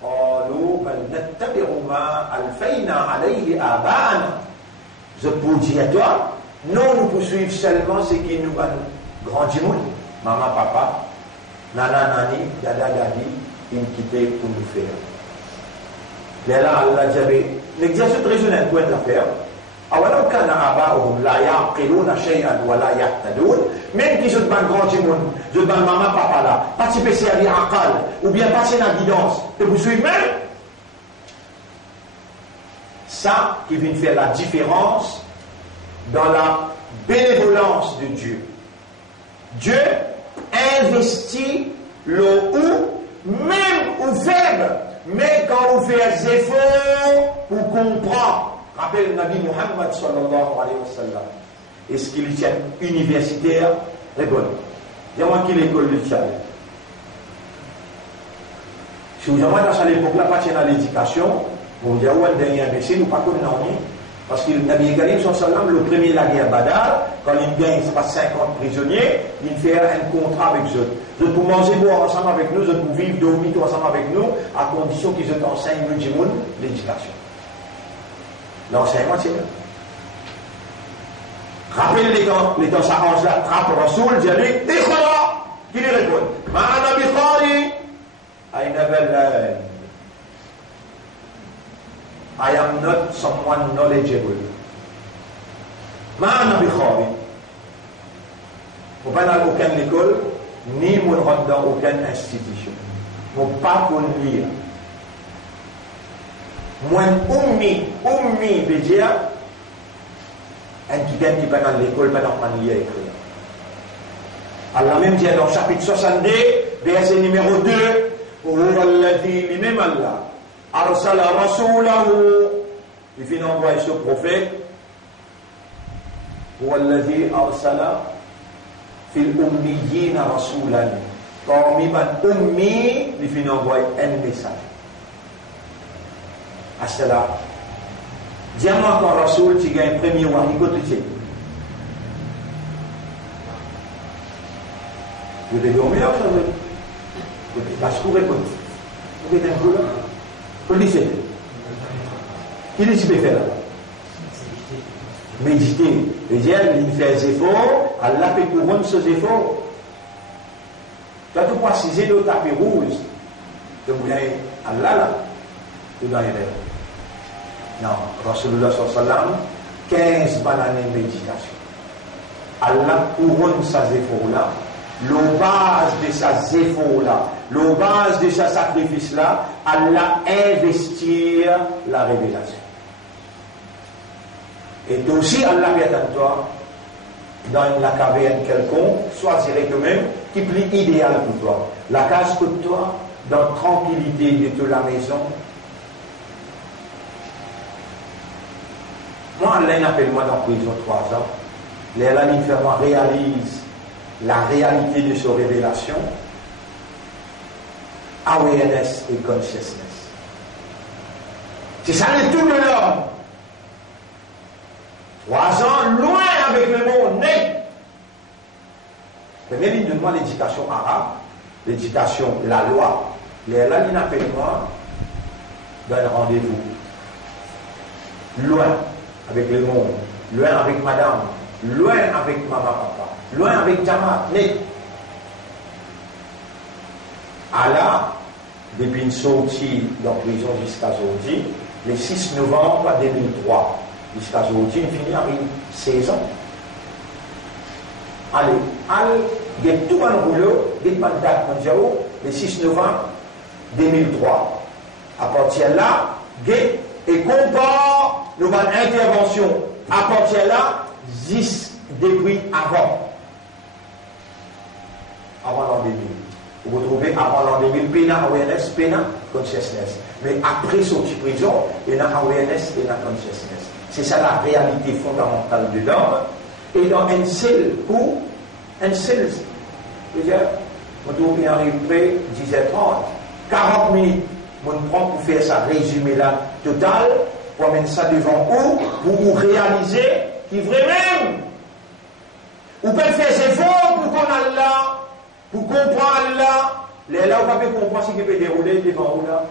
قالوا بل نتبع ما ألفينا عليه آباءنا. Je peux dire à toi, non, nous poursuivons seulement ce qui nous a grandi, maman, papa, nana, nani, dada, dadi, ils quitté pour nous faire. Mais là, Allah dit, l'exercice raisonnable pour l'affaire. أولو كان آباؤهم لا يعقلون شيئا ولا يهتدون. Même qui je te ban grand monde, je te ban maman, papa là, participer à l'aqal, ou bien passer dans la guidance, te vous suivez même. Ça qui vient faire la différence dans la bénévolence de Dieu. Dieu investit le ou, même ou faible, mais quand vous faites des efforts pour comprendre. Rappelle le Nabi Muhammad sallallahu alayhi wa sallam. Est-ce qu'il y a une universitaire? Répondez. Dis-moi qui l'école de Tchad. Si vous avez dans l'époque là, pas dans l'éducation, vous me dites, où est-ce dernier imbécile, nous pas connaissons. Parce que le Nabi Karim sallam, le premier la guerre Badar, quand il gagne, c'est pas 50 prisonniers, il fait un contrat avec eux. Vous pouvez manger, boire ensemble avec nous, vous pouvez vivre, dormir ensemble avec nous, à condition qu'ils vous enseignent l'éducation. L'enseignement, c'est là. Rappelez les temps s'arrange là, trappe Rasoul, dit à lui, Ikhra, qui lui répond, Ma'ana bikhari, Aina bella. I am not someone knowledgeable. Ma'ana bikhari. Vous ne pouvez pas dans aucune école, ni vous ne rentrez dans aucune institution. Vous ne pouvez pas lire. Moi, ummi veut dire un qui vient qui va dans l'école, pas dans le écrire. Allah même dit dans le chapitre 62, verset numéro 2, lui-même Allah, arsala rasulahu, il finit d'envoyer ce prophète, walladhi arsala fil ummiyina rasulan, parmi les ummi, il finit d'envoyer un message. À cela, dis-moi quand Rasoul, tu gagnes premier wahi, écoute-le. Vous devez dormir là, vous savez. Parce que vous répondez. Vous êtes un peu là. Vous le dites. Qu'est-ce que tu peux faire là? Méditer. C'est-à-dire, il fait des efforts, Allah peut couronner ses efforts. Tu as tout précisé le tapis rouge. Tu vous voyez Allah là. Tu dois y aller. Non, Rasulullah sallam, 15 années de méditation. Allah couronne ses efforts-là, le base de ses efforts-là, le base de ce sacrifice-là, Allah investit la révélation. Et aussi, Allah vient à toi, dans la caverne quelconque, soit directement, qui plie idéal pour toi. La case pour toi, dans tranquillité de toute la maison. Moi, Allah appelle-moi dans la prison 3 ans. Allah fait moi réalise la réalité de sa révélation. Awareness et consciousness. C'est ça le tout de l'homme. 3 ans, loin avec le monde net. Premier ligne de moi, l'éducation arabe, l'éducation, la loi. Allah appelle-moi dans un rendez-vous. Loin avec le monde, loin avec madame, loin avec maman, papa, loin avec Jamaat, net. Allah, depuis une sortie dans la prison jusqu'à aujourd'hui, le 6 novembre 2003, jusqu'à aujourd'hui, il finit avec 16 ans. Allez, il y a tout un rouleau, il y a une date mondiale, le 6 novembre 2003. À partir de là, et compare nos interventions à partir de là, 10 depuis avant l'an 2000. Vous retrouvez avant l'an 2000, PENA, awareness, PENA, consciousness. Mais après sortie prison, il y a awareness et la consciousness. C'est ça la réalité fondamentale de l'homme. Et dans un seul coup, un seul, c'est-à-dire, on doit arriver 10h30, 40 minutes, on prend pour faire ça, résumé là, total, pour mettre ça devant vous, pour vous réaliser qu'il vraiment, vous pouvez faire des efforts pour qu'on a là, pour comprendre là, là, vous pouvez comprendre ce qui peut dérouler devant vous là.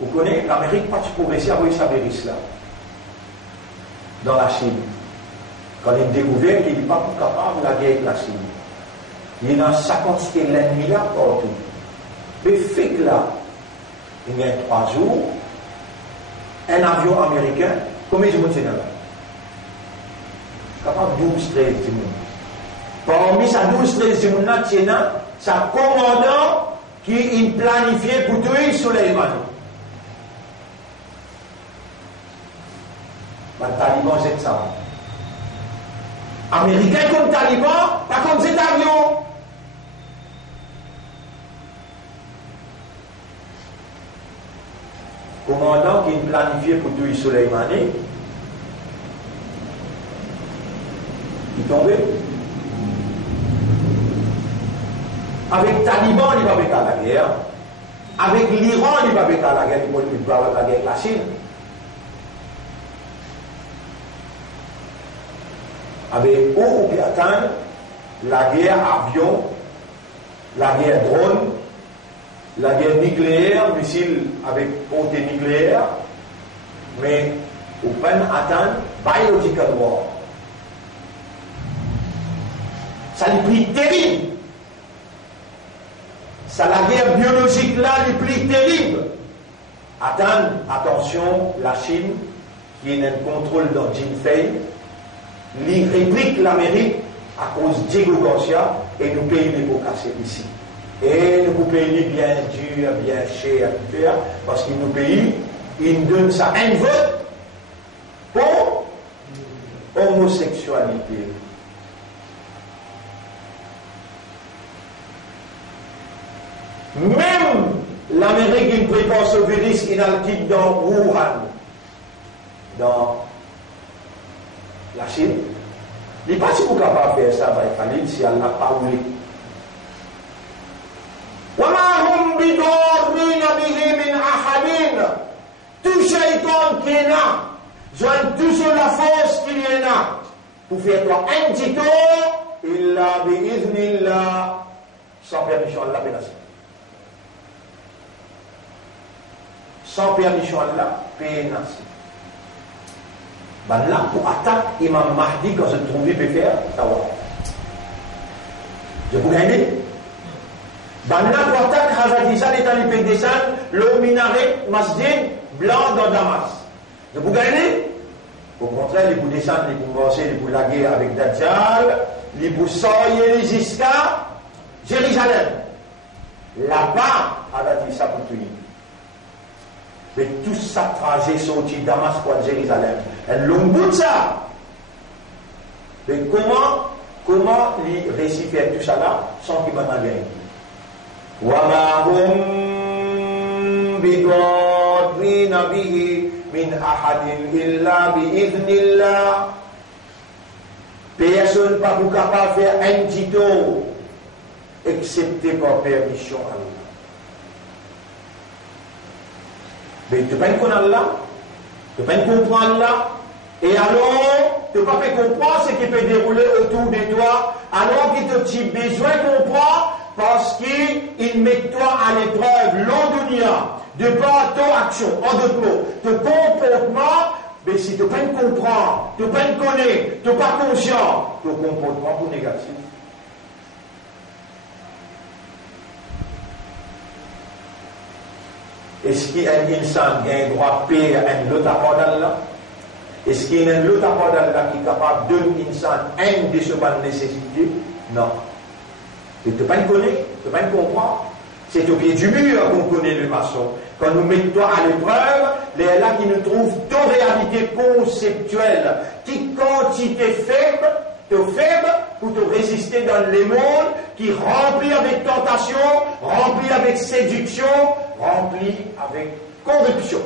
Vous connaissez, l'Amérique pas progresser avec sa virus là, dans la Chine. Quand il a découvert qu'il n'est pas capable de la guerre avec la Chine. Il y a 50 l'ennemi là partout. Le fait que là, il y a 3 jours, un avion américain, combien de monde c'est là? Capable de 12-13 de monde. Parmi ces 12-13 de monde là, c'est sa commandant qui est planifié pour tuer Soleimani. Les talibans, c'est ça. Américains comme talibans, pas comme cet avion. Commandant qui est planifié pour tuer Soleimani, il est tombé. Avec Taliban, il va avec la guerre. Avec l'Iran, il va avec la guerre. Il va avec la guerre avec la Chine. Avec où qui attend la guerre avion, la guerre drone, la guerre nucléaire, missile avec portée nucléaire, mais au pas attendre biological war. Ça le plus terrible. Ça la guerre biologique là le plus terrible. Attendre, attention, la Chine qui est un contrôle dans Jinfei, il réplique l'Amérique à cause Diego Garcia et nous pays les beaux cassés ici. Et nous pays bien dur, bien cher à faire, parce que nous pays, ils nous donnent ça un vote pour homosexualité. Même l'Amérique, il prépare ce virus, il a le kit dans Wuhan, dans la Chine. Il n'est pas si vous êtes capable de faire ça, si elle n'a pas voulu. Tout shaitan qui est là, joint toujours la force qu'il y en a pour faire toi un petit tour, il a bi'iznillah, sans permission Allah pénassi. Sans permission Allah pénassi. Ben là, pour attaquer Imam Mahdi, quand je trouve, peut faire, ça va. Je vous gagne. Ben là, pour attaquer Hazadisa, l'état du Pekdesan, le minaret, masjid, blanc dans Damas. Je vous gagne. Au contraire, les vous descendre, les vous lancer, les vous laguer avec Dajjal, les vous soyer jusqu'à Jérusalem. Là-bas, Hazadisa pour tuer. Mais tout ça trajet sorti Damas pour Jérusalem. Un long bout de ça. Mais comment les réciter tout ça là sans qu'il m'en gagne? وَمَا هُمْ بِضَارِّينَ بِهِ مِنْ أَحَدٍ إِلَّا بِإِذْنِ اللَّهِ. Personne pas capable de faire un petit tour excepté par permission à Allah. Mais tu ne peux pas connaître Allah, tu ne peux pas comprendre Allah, et alors, tu ne peux pas comprendre ce qui peut dérouler autour de toi, alors qu'il te dit besoin de comprendre, parce qu'il met toi à l'épreuve, l'endunia, de par ton action, en d'autres mots, ton comportement, mais si tu ne peux pas comprendre, tu ne peux pas connaître, tu n'es pas conscient, ton comportement est négatif. Est-ce qu'il y a un insan qui a un droit de payer un autre apport d'Allah? Est-ce qu'il y a un autre apport d'Allah qui est capable de donner insan un de ses nécessités? Non. Tu ne peux pas le connaître, tu ne peux pas le comprendre. C'est au pied du mur qu'on connaît le maçon. Quand nous mettons toi à l'épreuve, les là qui nous trouvent ton réalité conceptuelle, qui quantité faible, te faible pour te résister dans les mondes qui remplit avec tentation, remplit avec séduction, remplit avec corruption.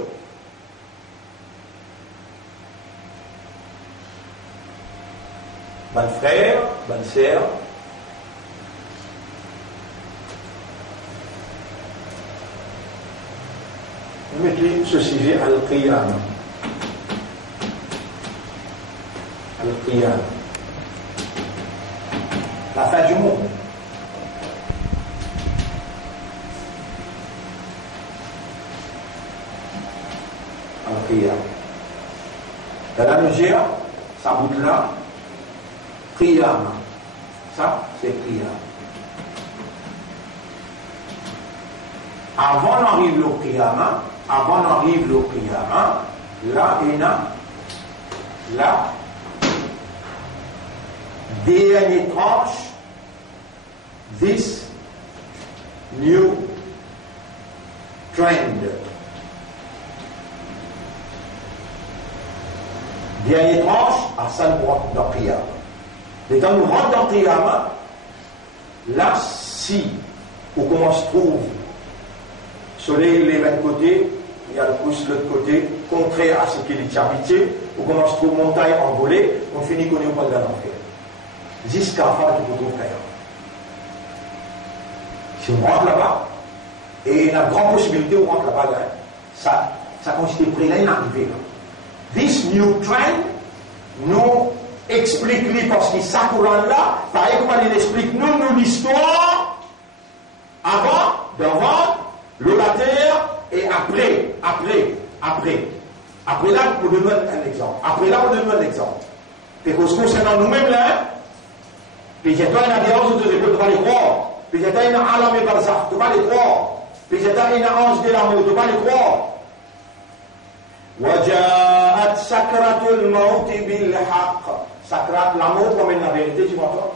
Bonne frère, bonne sœur, mettez ce sujet al-qiyam. Al-qiyam. La fin du monde. Al-qiyam. Dans la Niger, ça bout là, qiyam. Ça, c'est qiyam. Avant d'arriver au qiyam, là, il y a la dernière tranche, this new trend. Dernière tranche, à ça nous rentre dans Qiyam. Et quand nous rentrons dans Qiyam, là, si on commence à trouver soleil les d'un côté, il y a le pouce de l'autre côté, contraire à ce qu'il est habité, on commence à trouver montagne envolée, on finit qu'on est au point de l'enfer. Jusqu'à la fin du contraire. Si on rentre là-bas, et il y a une grande possibilité on rentre là-bas, ça consiste près là, il est arrivé. This new trend nous explique parce qu'il s'accoulant là, pareil comme il explique nous l'histoire avant, devant, la terre et après. Après là, pour donner un exemple. Et parce que concernant nous-mêmes là, puis j'ai toi une adhérence de tu vas les croire. Puis j'ai toi une alam et barzakh, tu vas les croire. Puis j'ai toi une ange de l'amour, tu vas les croire. وجاءت سكرة الموت بالحق. Sakrat, l'amour comme la vérité, tu vois.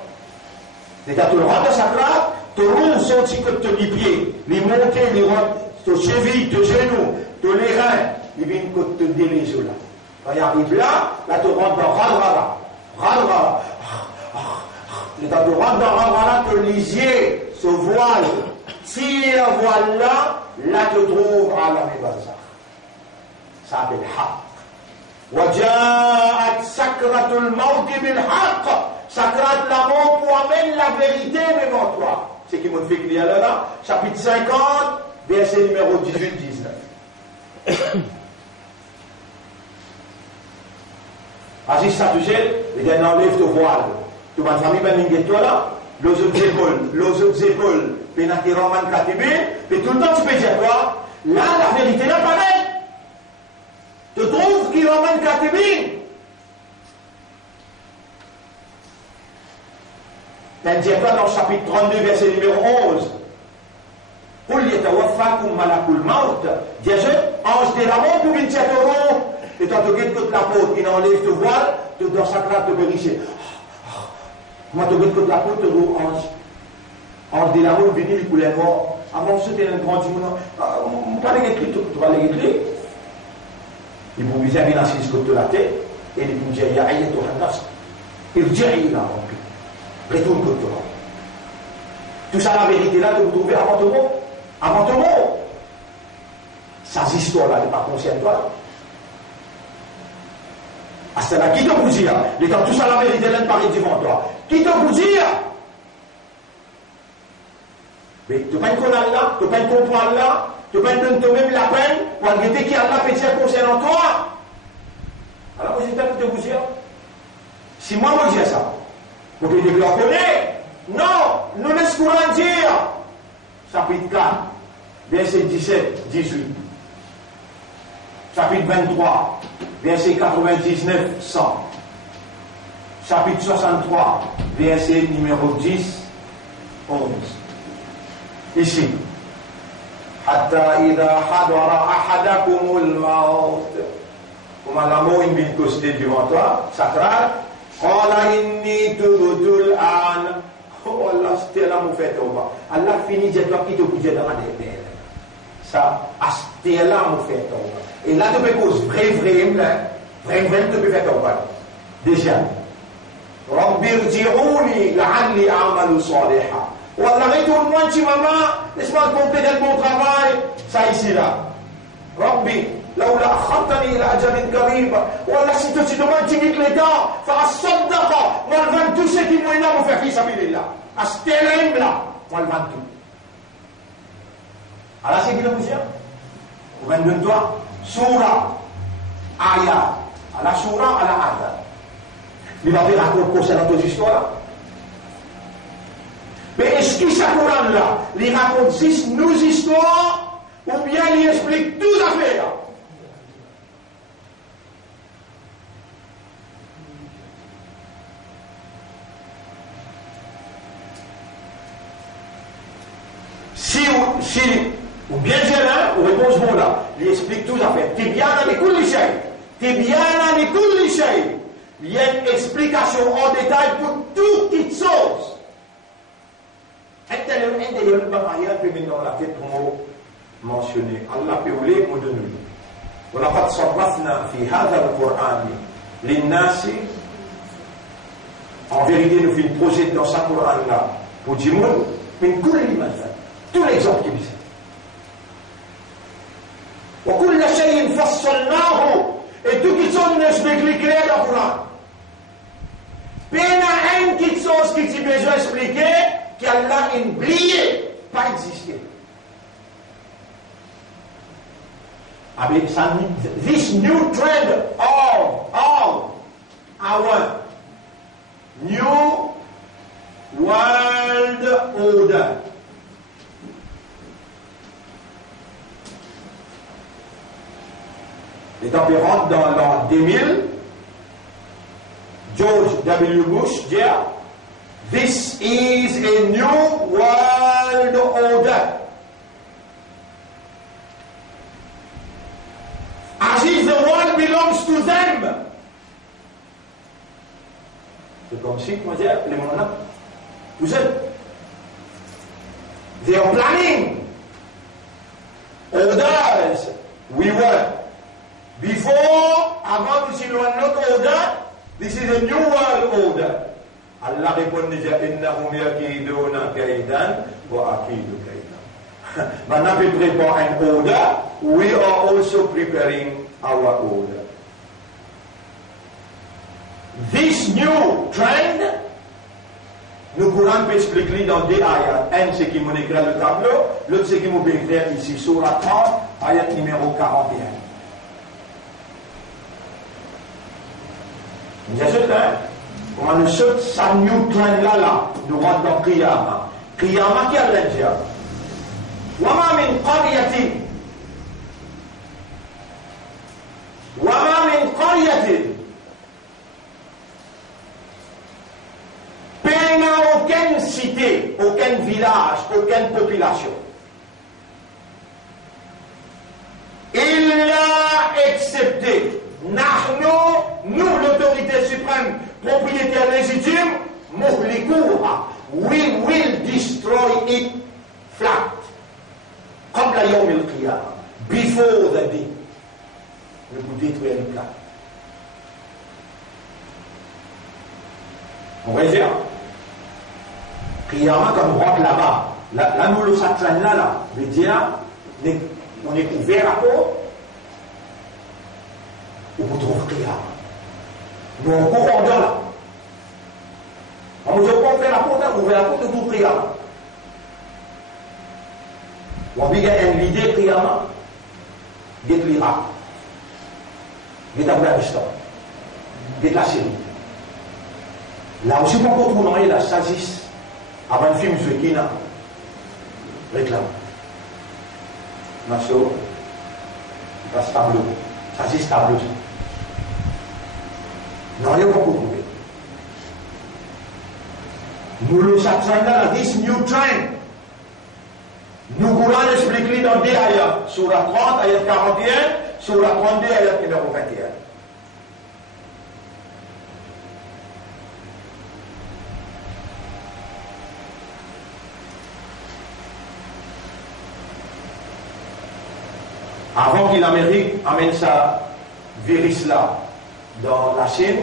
C'est-à-dire, tu le rends de sakrat, tu roules son petit côté de pied, les montées, les rentres, tes chevilles, tes genoux, tes reins, il vient de te déléger là. Quand il arrive là, tu rentres dans Ralrala. Et quand tu rentres dans Ralrala, que les yeux se voilent. Si la voile là tu trouves à la Mébazar. Ça s'appelle Haq. وجاءت سكرة الموت بالحق. Sakrat la mort pour amener la vérité devant toi. C'est ce qui m'a fait lire là, chapitre 50, verset numéro 18-19. Aziz Satugel, il dit enlève ton voile. Tu vas famille ben toi là, les autres épaules, penaki roman katibé, et tout le temps tu peux dire toi, là la vérité là pareil. Tu trouves qu'il roman katibé. T'indique-toi dans le chapitre 32, verset numéro 11. قل يتوفاكم ملك الموت. Dieu, ange de la mort pour venir te rendre. Et toi, tu guettes toute la peau, il enlève te voile, tu dois sacrer te périsser. Moi, tu guettes toute la peau, tu dois ange. Ange de la mort, venir, il coulait mort. Avant, c'était un grand dimanche. On va les guetter, tu vas les guetter. Il vous vise bien assis sur la tête, et il vous dit, il y a aïe, tu as un as. Il dit, il a rempli. Retourne contre toi. Tout ça, la vérité là, de vous trouver avant tout le monde. Avant tout le monde. Ces histoires-là, n'est pas conscient de toi. Ah, c'est là, qui te vous dire? Mais quand tout ça, la vérité là, paraît devant toi. Qui te vous dire? Mais tu ne peux pas connaître là, tu ne peux pas comprendre là, tu ne peux pas donner toi-même la peine pour arrêter qui a la pétition concernant toi. Alors, moi, j'ai peut-être te vous dire. Si moi, je dis ça, vous pouvez dire que l'on connaît. Non, nous laissons dire. Chapitre 4, verset 17, 18. Chapitre 23, verset 99, 100. Chapitre 63, verset numéro 10, 11. Ici. Hatta idha hadara ahadakumul maut. Comment la mort est bien costée devant toi, sacral. Qala inni tubtul an. Oh Allah, c'était là mon fait tauba. Allah finit de toi qui te bouge dans la dernière. Ça, c'était là mon fait tauba. Et là, tu peux cause vrai, tu peux faire tauba. Déjà. Rabbi irji'uni la'alli a'malu salihan. Wallah, retourne-moi chez maman, laisse-moi compléter le bon travail. Ça ici là. Rabbi, لولا أخرتني إلى أجل قريب. Wallah, si tu demandes timide les temps, فأصدق. Moi, le vends tout ce qui m'a aidé à me faire fi sabilillah. À ce terrain là, moi, le vends tout. Alors, c'est qui le monsieur? Vous venez de toi, Surah, Ayat. À la Surah, à la Ayat. Il va faire raconter concernant tes histoires. Mais est-ce que ce Coran-là, il raconte juste nos histoires, ou bien il explique tout à fait là? Si, ou bien gênant, ou réponse bon là, il explique tout à fait. T'es bien dans les coups de l'échelle. T'es bien dans les coups de l'échelle. Il y a une explication en détail pour toutes les choses. Intérieur, barrière, puis maintenant la tête pour mentionner. Allah peut vous les donner. ولقد صرفنا في هذا القرآن للناس. En vérité, nous faisons projet dans ce Coran-là pour dire, mais tous les exemples qui disent. وكل شيء فصلناه. Et tout qui sont expliqués clair dans le Coran. Mais il y a une petite chose qui t'y besoin d'expliquer, qu'Allah a oublié, pas existé. Avec ça, this new trend of our new world order. Les tempérantes dans l'an 2000, George W. Bush dit, this is a new world order. As if the world belongs to them. C'est comme si, moi, je dis, les monarques, vous êtes, they are planning orders. We were. Before, avant nous signons notre order, this is a new world order. Allah répond déjà, innahum yakiduna kaidan wa akidu kaidan. Maintenant, we prepare an order, we are also preparing our order. This new trend, le Coran peut expliquer dans deux ayats. Un, c'est qui m'ont écrit le tableau, l'autre, c'est qui m'ont écrit ici, Surah 30, ayat numéro 41. Bien sûr, on a le seul new trend là, nous rentrons dans Qiyamah. Qiyamah qui a l'India. وما من قرية n'a aucune cité, aucun village, aucune population. Il l'a excepté. Nous, l'autorité suprême, propriétaire légitime, muhlikuha. We will destroy it flat. Qabla yawm al-qiyamah. Before the day. Nous vous détruire le plat. On va dire. Qiyamah comme on rentre là-bas. Là, nous, le satran là, veut dire, on est ouvert à peau. Ou pour trouver Qiyamah. Nous, on court en dedans là. On nous a pas ouvert la porte, on ouvert la porte de tout Qiyamah. On a une idée Qiyamah. Get l'Irak. Get l'Afghanistan. Get la Syrie. Là aussi, on peut trouver la sagesse. Avant le film sur Kina, réclame. Nacho, il passe tableau. Ça c'est tableau. Non, il n'y a pas beaucoup. Nous le savons là, this new trend. Nous Coran explique dans des ayats. Surah 30, ayat 41, Surah 32, ayat numéro 21. Avant que l'Amérique amène sa virus là dans la Chine,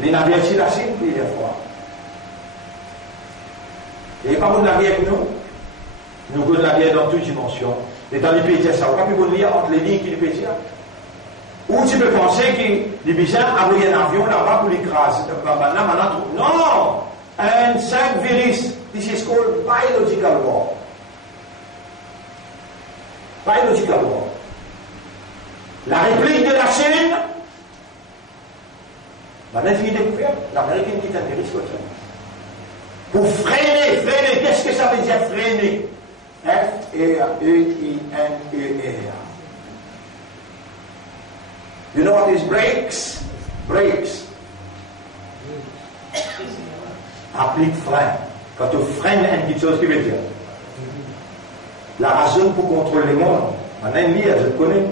Les navires ici, la Chine, plusieurs fois. Et pas bon navire avec nous. Nous avons navire dans toutes dimensions. Et dans les pays, ça, on ne peut pas plus lire entre les lignes qui les pays. Ou tu peux penser que les Byzantins avaient un avion là-bas pour l'écraser. Non! Un 5 virus. This is called biological war. Biological war. La réplique de la Chine, la fini découverte, l'Américaine qui est un virus comme ça. Pour freiner, qu'est-ce que ça veut dire freiner? F-R-E-I-N-E-R. You know what is brakes? Brakes. Applique frein. Quand tu freines une petite chose, qui veut dire? La raison pour contrôler le monde. Maintenant, une lire, je le connais.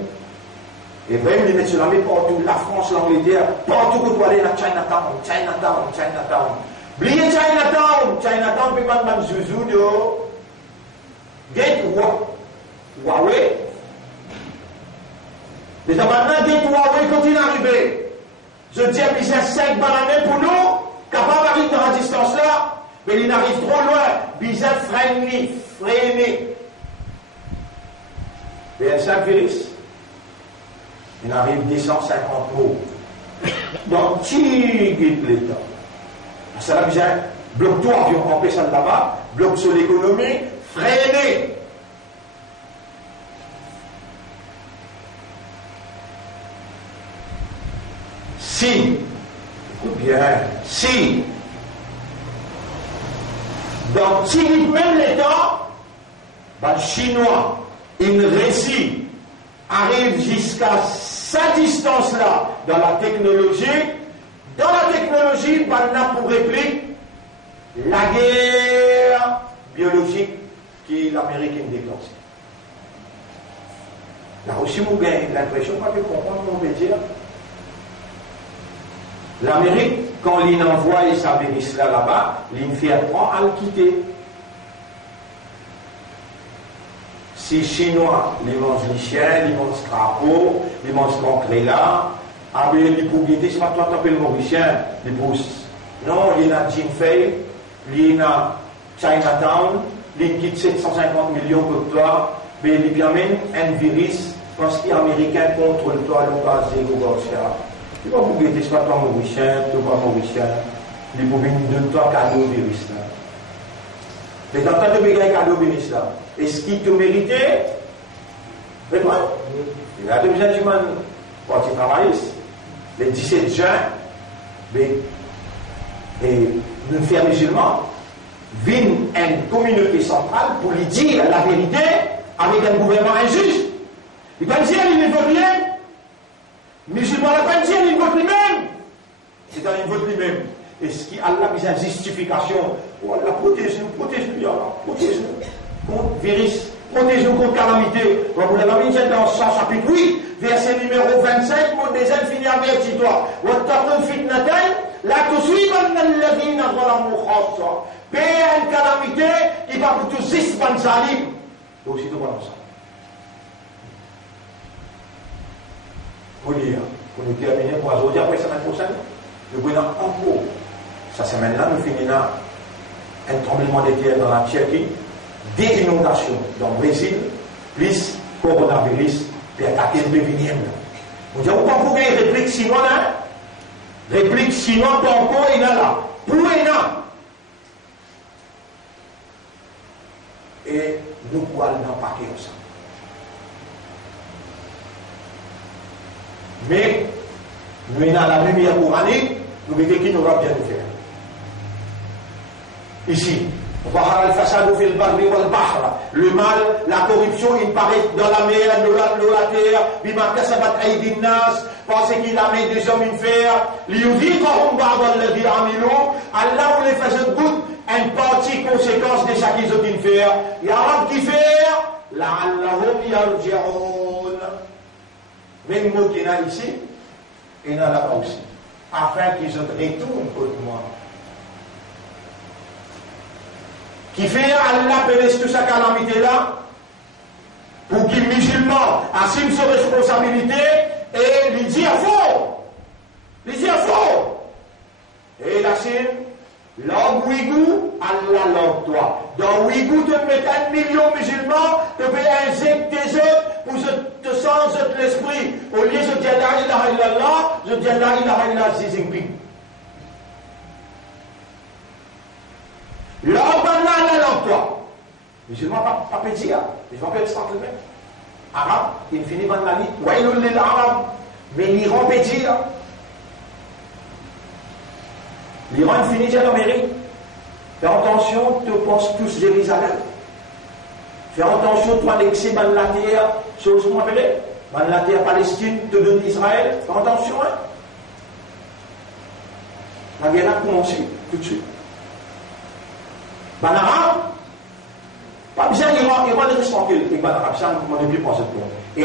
Et vraiment, ils mettent sur la main partout. La France, l'Angleterre, partout que tu aller dans Chinatown. Oubliez Chinatown, peut pas de Zouzou de Gate Huawei. Déjà maintenant, Gate Huawei continue à arriver. Je dis à Bizet 5 bananes pour nous, capable d'arriver dans la distance là, mais il arrive trop loin. Bizet freine. Mais un 5 virus, il arrive 250 mots. Donc, qui guide l'État? Ça va bien, bloque tout avion, empêche ça là-bas, bloque sur l'économie, freiner. Si, écoute bien, si, donc si même l'État, le Chinois, il réussit, arrive jusqu'à cette distance-là dans la technologie, maintenant pour réplique, la guerre biologique qui l'Américaine déclenche. La Russie m'a gagné l'impression, pas de comprendre ce qu'on peut dire. L'Amérique, quand il envoie sa virus là-bas, il fait prendre à le quitter. Si les Chinois, ils mangent les chiens, ils mangent le crapaud, ils mangent concret là, ah bien, les propriétés, c'est pas toi qui t'appelles le Mauricien, les pousses. Non, il y a Jinfei, il y a Chinatown, il quitte 750 millions pour toi, mais il y a même un virus, parce qu'il est américain contre toi, le bas zéro Gorsia. Tu vas propriété, c'est pas toi Mauricien, tu pas Mauricien, les propriétés de toi cadeau virus là. Mais dans ta de bégaye cadeau virus là, est-ce qu'il te méritait? Mais toi, il y a deux gentlemen, quand tu travailles, le 17 juin, et le frère musulman viennent à une communauté centrale pour lui dire la vérité avec un gouvernement injuste. Il va dire il ne veut rien. Musulman ne va pas dire il ne veut lui-même. C'est dans il veut lui-même. Est-ce qu'Allah a une justification? Oh Allah, protège-nous, protège-nous contre virus. Protège-nous contre calamité. Vous l'avez mis dans 100 chapitre 8, verset numéro 25, mon deuxième finit avertis-toi. وَاتَّقُوا فِتْنَةً لَا تُصِيبَنَّ الَّذِينَ ظَلَمُوا خَاصَّةً. Paix à une calamité qui va pour tous 6 ban zalim. Et aussi tout ça. Pour lire, pour nous terminer, pour aujourd'hui, après la semaine prochaine, nous prenons encore. Cette semaine-là, nous finissons un tremblement de terre dans la Tchéquie. Des inondations dans le Brésil, plus coronavirus, puis attaquer le venir. On dit, on peut pas une réplique chinoise là? Réplique chinoise, pas encore, il y a là. Pour il y a. Et nous pouvons aller dans le paquet comme ça. Mais, nous avons la lumière coranique, nous mettons qui nous va bien nous faire. Ici. Le mal, la corruption, il paraît dans la mer, dans la terre, parce qu'il a mis des hommes une fer, Allah vous les faisait goût, une partie conséquence de chaque qu'ils ont une fer. Il y a un qui fait, même mot qu'il y a ici, il y en a là-bas aussi, afin qu'ils retournent contre moi. Qui fait Allah pénètre toute sa calamité là, pour qu'il musulman assume ses responsabilités et lui dit à faux. Et la Chine, langue ouïghour, Allah langue toi. Dans ouïghour, tu mets 1 million de musulmans, tu peux injecter des autres pour te changer l'esprit. Au lieu de dire la ilaha illallah, je dis la ilaha illallah Xi Jinping. Langue Allah langue toi. Musulmans, pas petit, ils vont faire le centre même. Arabe, il finit par la vie. Wailul lil Arab. Mais l'Iran petit, l'Iran finit déjà l'Amérique. Fais attention, tu penses tous Jérusalem. Fais attention, tu annexer la terre, chose qu'on appelait, la terre Palestine, te donne Israël. Fais attention, hein. La guerre a commencé tout de suite. Ben arabe, pas besoin d'Iran reste tranquille. Et ben arabe, ça, on ne peut pas penser de toi. Et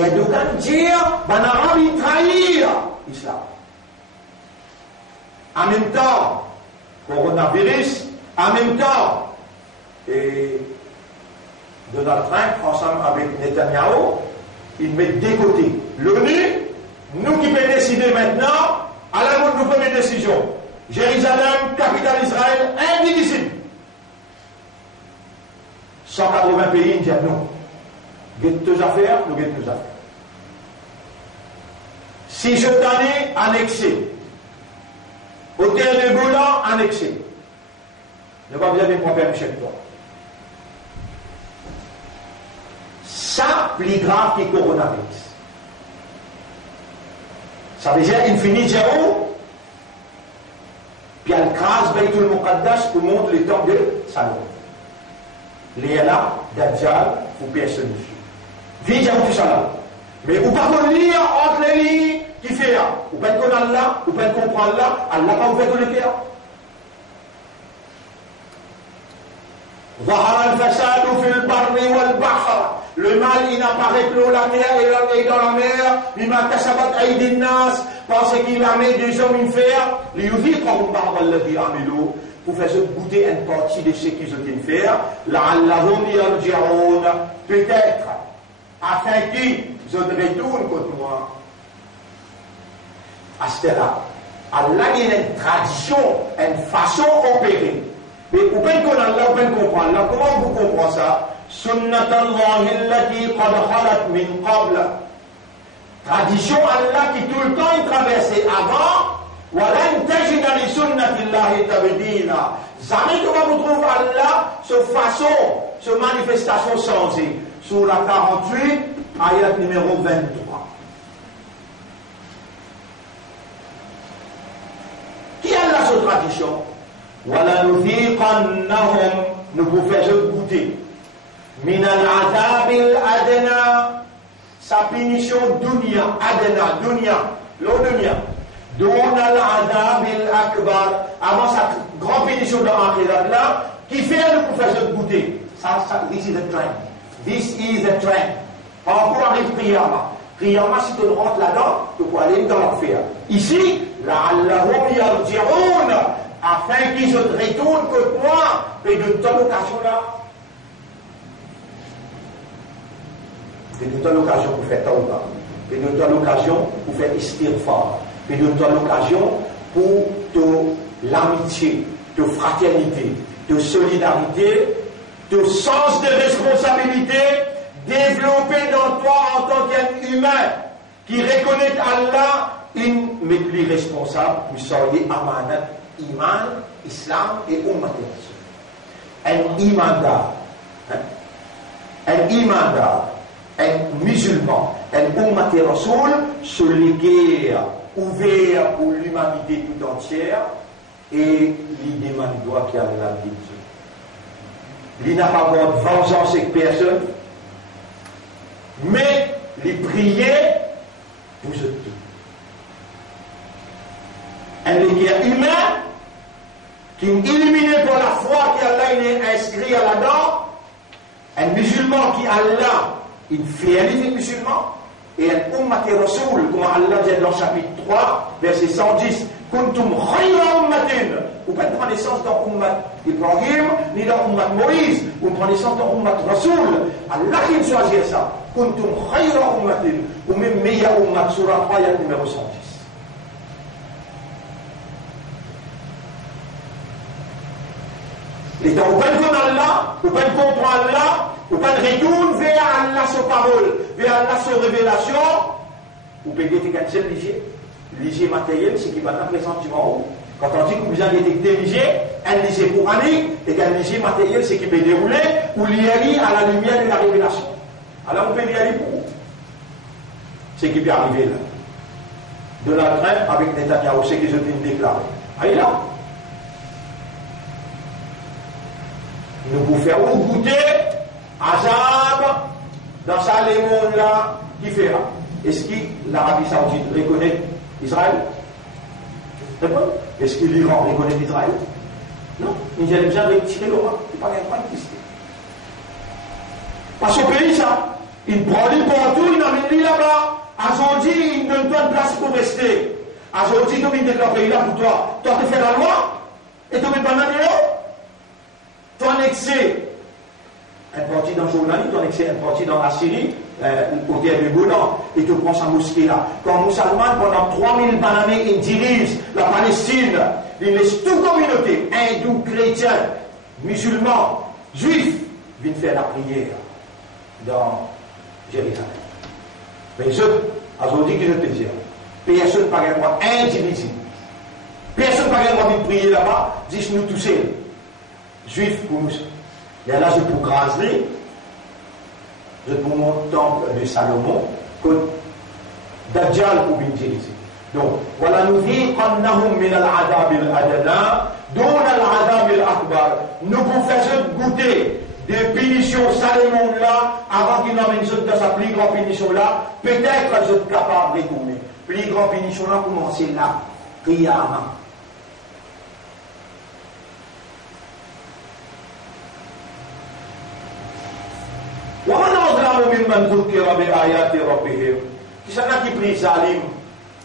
Erdogan dit, ben arabe, il trahit l'islam. En même temps, coronavirus, en même temps, et Donald Trump, ensemble avec Netanyahu, ils mettent des côtés l'ONU, nous qui pouvons décider maintenant, à la mode nous prenons une décision. Jérusalem, capitale d'Israël, indivisible. 180 pays, ils disent non. Guette tes affaires, nous guette nos affaires. Si je t'en ai annexé, au terre de Golan, annexé. Ne pas bien problème chez toi. Ça, plus grave que le coronavirus. Ça veut dire infini zéro, puis elle crase Baytul Muqaddas pour montrer les temps de Salomon. Léala, Dajjal, vous personnifiez. Vite, j'ai tout ça là. Mais vous ne pouvez pas lire entre les lignes qui fait là. Vous pouvez connaître Allah, vous pouvez comprendre Allah, Allah pas ouvert tous les cœurs. ظهر الفساد في البر والبحر. Le mal, il n'apparaît que dans la mer et dans la mer. بما كسبت أيدي الناس. Parce qu'il a mis des hommes une faire. ليذيقهم بعض الذي عملوا. Pour faire goûter une partie de ce qu'ils ont fait. لعلهم يرجعون. Peut-être, afin qu'ils se retournent contre moi. À ce là, Allah il y a une tradition, une façon d'opérer. Mais vous pouvez comprendre, comment vous comprenez ça? Sunnatallahi allati qad khalat min qabl. Tradition Allah qui tout le temps est traversée avant. Walan tajida li sunnatillahi tabdila. Jamais que vous trouvez Allah ce façon, ce manifestation changée. Sur la 48, ayat numéro 23. Qui a la cette tradition? وَلَنُذِيقَنَّهُمْ nous vous faisons goûter مِنَ الْعَذَابِ الْأَدْنَى sa punition dunya, adna, dunya, l'au-dunya دُونَ الْعَذَابِ الْأَكْبَرِ avant sa grande punition dans l'akhirat là, qui fait nous vous faisons goûter ça, this is the trend, this is the trend. Encore arrive Qiyamah. Qiyamah, si tu rentres là-dedans, tu peux aller dans l'enfer. Ici, لَعَلَّهُمْ يَرْجِعُونَ afin qu'ils se retournent contre moi, et de telle occasion-là. Et de telle occasion pour faire tawbah, et de telle occasion pour faire istighfar, et de telle occasion pour l'amitié, de fraternité, de solidarité, de sens de responsabilité développé dans toi en tant qu'être humain qui reconnaît Allah, il met plus responsable, vous seriez amanat. Iman, Islam et Ummat un imandar, un musulman, un Ummat Rasoul, celui qui est ouvert pour l'humanité tout entière et l'idée doit qu'il y a la vie. Il n'a pas de vengeance avec personne, mais les prier pour eux tous. Un guerre humain qui est éliminé par la foi qui Allah est inscrit à là-dedans, un musulman qui Allah, une fidélité musulman, et un ummat rasoul, comme Allah dit dans le chapitre 3, verset 110, kuntum khayra ummatin. Vous ne prenez naissance dans ummat Ibrahim, ni dans ummat Moïse, vous prenez naissance dans ummat rasoul. Allah qui choisit ça, kuntum khayra ummatin, ou même meilleur ummat, surah 3, numéro 110. L'état où peine comme Allah, où peine comprend Allah, où peine retourne vers Allah sa parole, vers Allah sa révélation, où peine détecter un seul léger matériel, c'est qui va être présentement. Quand on dit que vous avez détecté léger, un léger coranique et qu'un léger matériel, c'est qui peut dérouler ou lié à la lumière de la révélation. Alors on peut y aller pour vous. C'est qui peut arriver là. De la traîne avec Netanyahu, c'est qu'ils ont déclaré. Allez là. Nous vous faire goûter Azab dans ça les mondes là qui fera. Est-ce que l'Arabie Saoudite reconnaît Israël? Est-ce que l'Iran reconnaît Israël? Non. Ils aiment bien retirer le roi. Il n'y a pas de question. Parce qu'au pays, ça, il prend lui partout, il n'amène lui là-bas. Aujourd'hui, il ne donne pas de place pour rester. Aujourd'hui, tu viens de leur pays là pour toi. Toi, tu fais la loi et tu ne mets pas de tu annexé un parti dans le Jordanie, tu annexé un parti dans la Syrie, au terre du Golan, et tu prends sa mosquée là. Quand Moussalman, pendant 3000 années, il dirige la Palestine, il laisse toute communauté, hindous, chrétiens, musulmans, juifs, viennent faire la prière dans Jérusalem. Mais je, aujourd'hui, que je te dis, personne n'a pas le droit indivisible. Personne n'a pas le droit de prier là-bas, dis-nous tous seuls. Juifs pour nous. Mais là, je pour graser, je pour mon temple de Salomon, que Dajjal pour venir ici. Donc, voilà, nous disons qu'annahum min al-adab al-adana, dont al-adab al-akbar. Nous vous faisons goûter des punitions Salomon là, avant qu'il n'emmène dans sa plus grande punition là, peut-être qu'ils sont capables de retourner. Plus grande punition là, commencer là, Qiyamah. Qui c'est là qui prie zalim,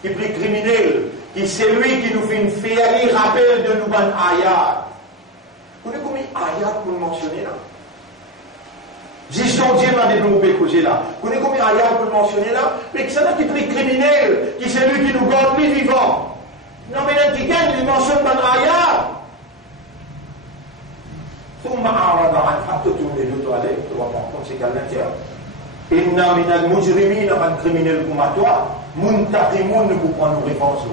qui prie criminel, qui c'est lui qui nous fait une féerie rappel de nous ban ayat. Vous savez combien ayat pour nous mentionner là? Gestion Dieu m'a développé causer là. Vous savez combien ayat pour nous mentionner là? Mais qui c'est là qui prie criminel, qui c'est lui qui nous garde plus vivant. Non mais là qui gagne, il mentionne ban ayat. ثم أعرض عن حتى تولي عليه وقعكم سيكالنتيا إن من المجرمين من criminels comme à toi منتقمون pour prendre nos réponses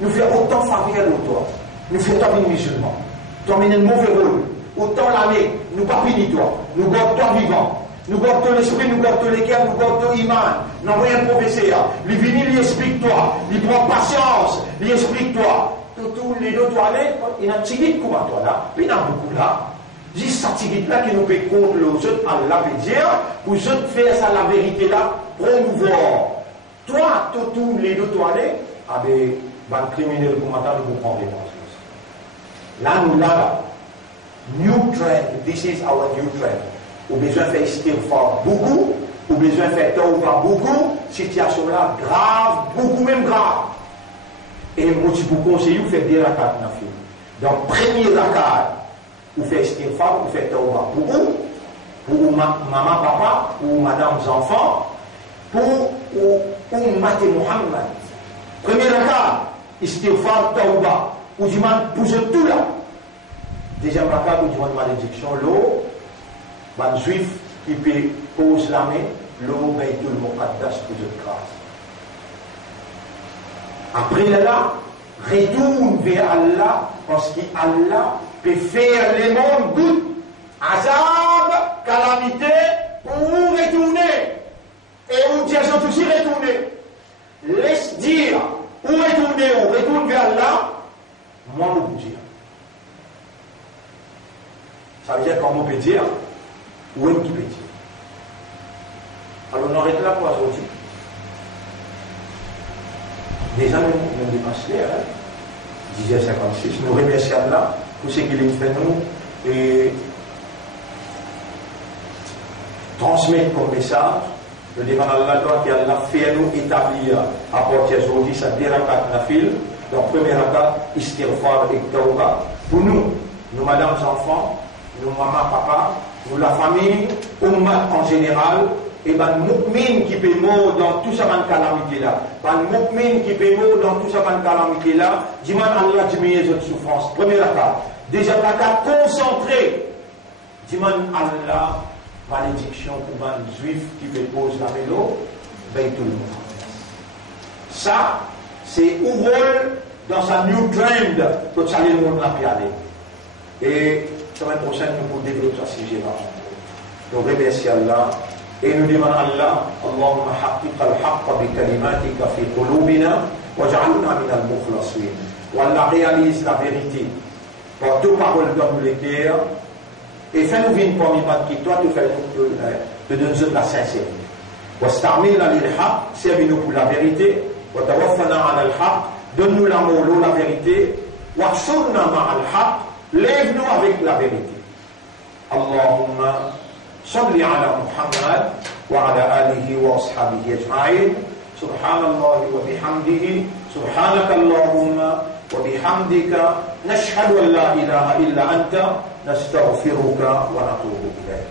nous fait autant faveur au toi nous fait tant de musulmans tu amènes un mauvais rôle autant l'année nous pas fini toi nous gardons toi vivant nous gardons l'esprit nous gardons les cœurs nous gardons l'iman nous envoyons un professeur lui vient lui explique toi lui prend patience lui explique toi tous les deux toilettes, il y a un tigit comme toi là, puis il y en a beaucoup là. Juste cette tigit là qui nous peut contre les autres, Allah veut dire, pour les autres faire ça la vérité là, promouvoir. Toi, tous les deux toilettes, avec un criminel comme toi, nous prendre les choses. Là, nous là, new trend, this is our new trend. Ou besoin de faire istighfar beaucoup, ou besoin de faire tawbah beaucoup, situation là grave, beaucoup même grave. Et moi, je vous conseille de faire des rakats dans le film. Donc, premier rakat, vous faites istighfar, vous faites tawbah pour maman, papa, pour madame, enfants, pour Ummati Muhammad. Premier rakat, istighfar, tawbah, vous demandez pour tout là. Deuxième rakat, vous demandez malédiction, l'eau, un juif qui peut poser la main, l'eau, Baytul Muqaddas pour de grâce. Après là, retourne vers Allah, parce qu'Allah peut faire les mondes good, azab, calamité, pour vous retourner. Et vous dites aussi retourner. Laisse dire, où retourner, on retourne vers Allah, moi je vous dire. Ça veut dire comment on peut dire, où est-ce qu'il peut dire. Alors on arrête là pour aujourd'hui. Déjà, nous dépassons, 10h56. Nous remercions Allah pour ce qu'il fait nous et transmettre comme message. Nous demandons à Allah qui a fait nous établir à partir d'aujourd'hui sa dernière nafil. Donc, première rakat, istighfar et tawbah. Pour nous, madame, enfants, nous, maman, papa, nous, la famille, ummat en général. Et ben mu'min qui peut mourir dans tout ça ban calamité là, ban mu'min qui peut mourir dans tout ça ban calamité là, dis-moi Allah diminue cette souffrance. Première rakat, déjà pas qu'à concentrer, dis-moi Allah, malédiction pour un juif qui fait pause la vélo, ben tout le monde. Ça, c'est où rôle dans sa new trend pour saluer le monde là puis aller. Et semaine prochaine, nous pourrons développer ce sujet-là. Nous remercions Allah et nous demandons à Allah, Allahumma haqqiq al-haqqa bi kalimatika fi qulubina waj'alna min al-mukhlasin. Où Allah réalise la vérité par deux paroles dans nos cœurs et fais-nous vivre parmi qui toi, tu fais de donner la sincérité. Wastamilna lil-haqq, servis-nous pour la vérité. وتوفنا على الحق, donne-nous l'amour, la vérité, واحشرنا مع الحق, lève-nous avec la vérité. اللهم صل على محمد وعلى آله وأصحابه أجمعين. سبحان الله وبحمده, سبحانك اللهم وبحمدك, نشهد أن لا إله إلا أنت, نستغفرك ونتوب إليك.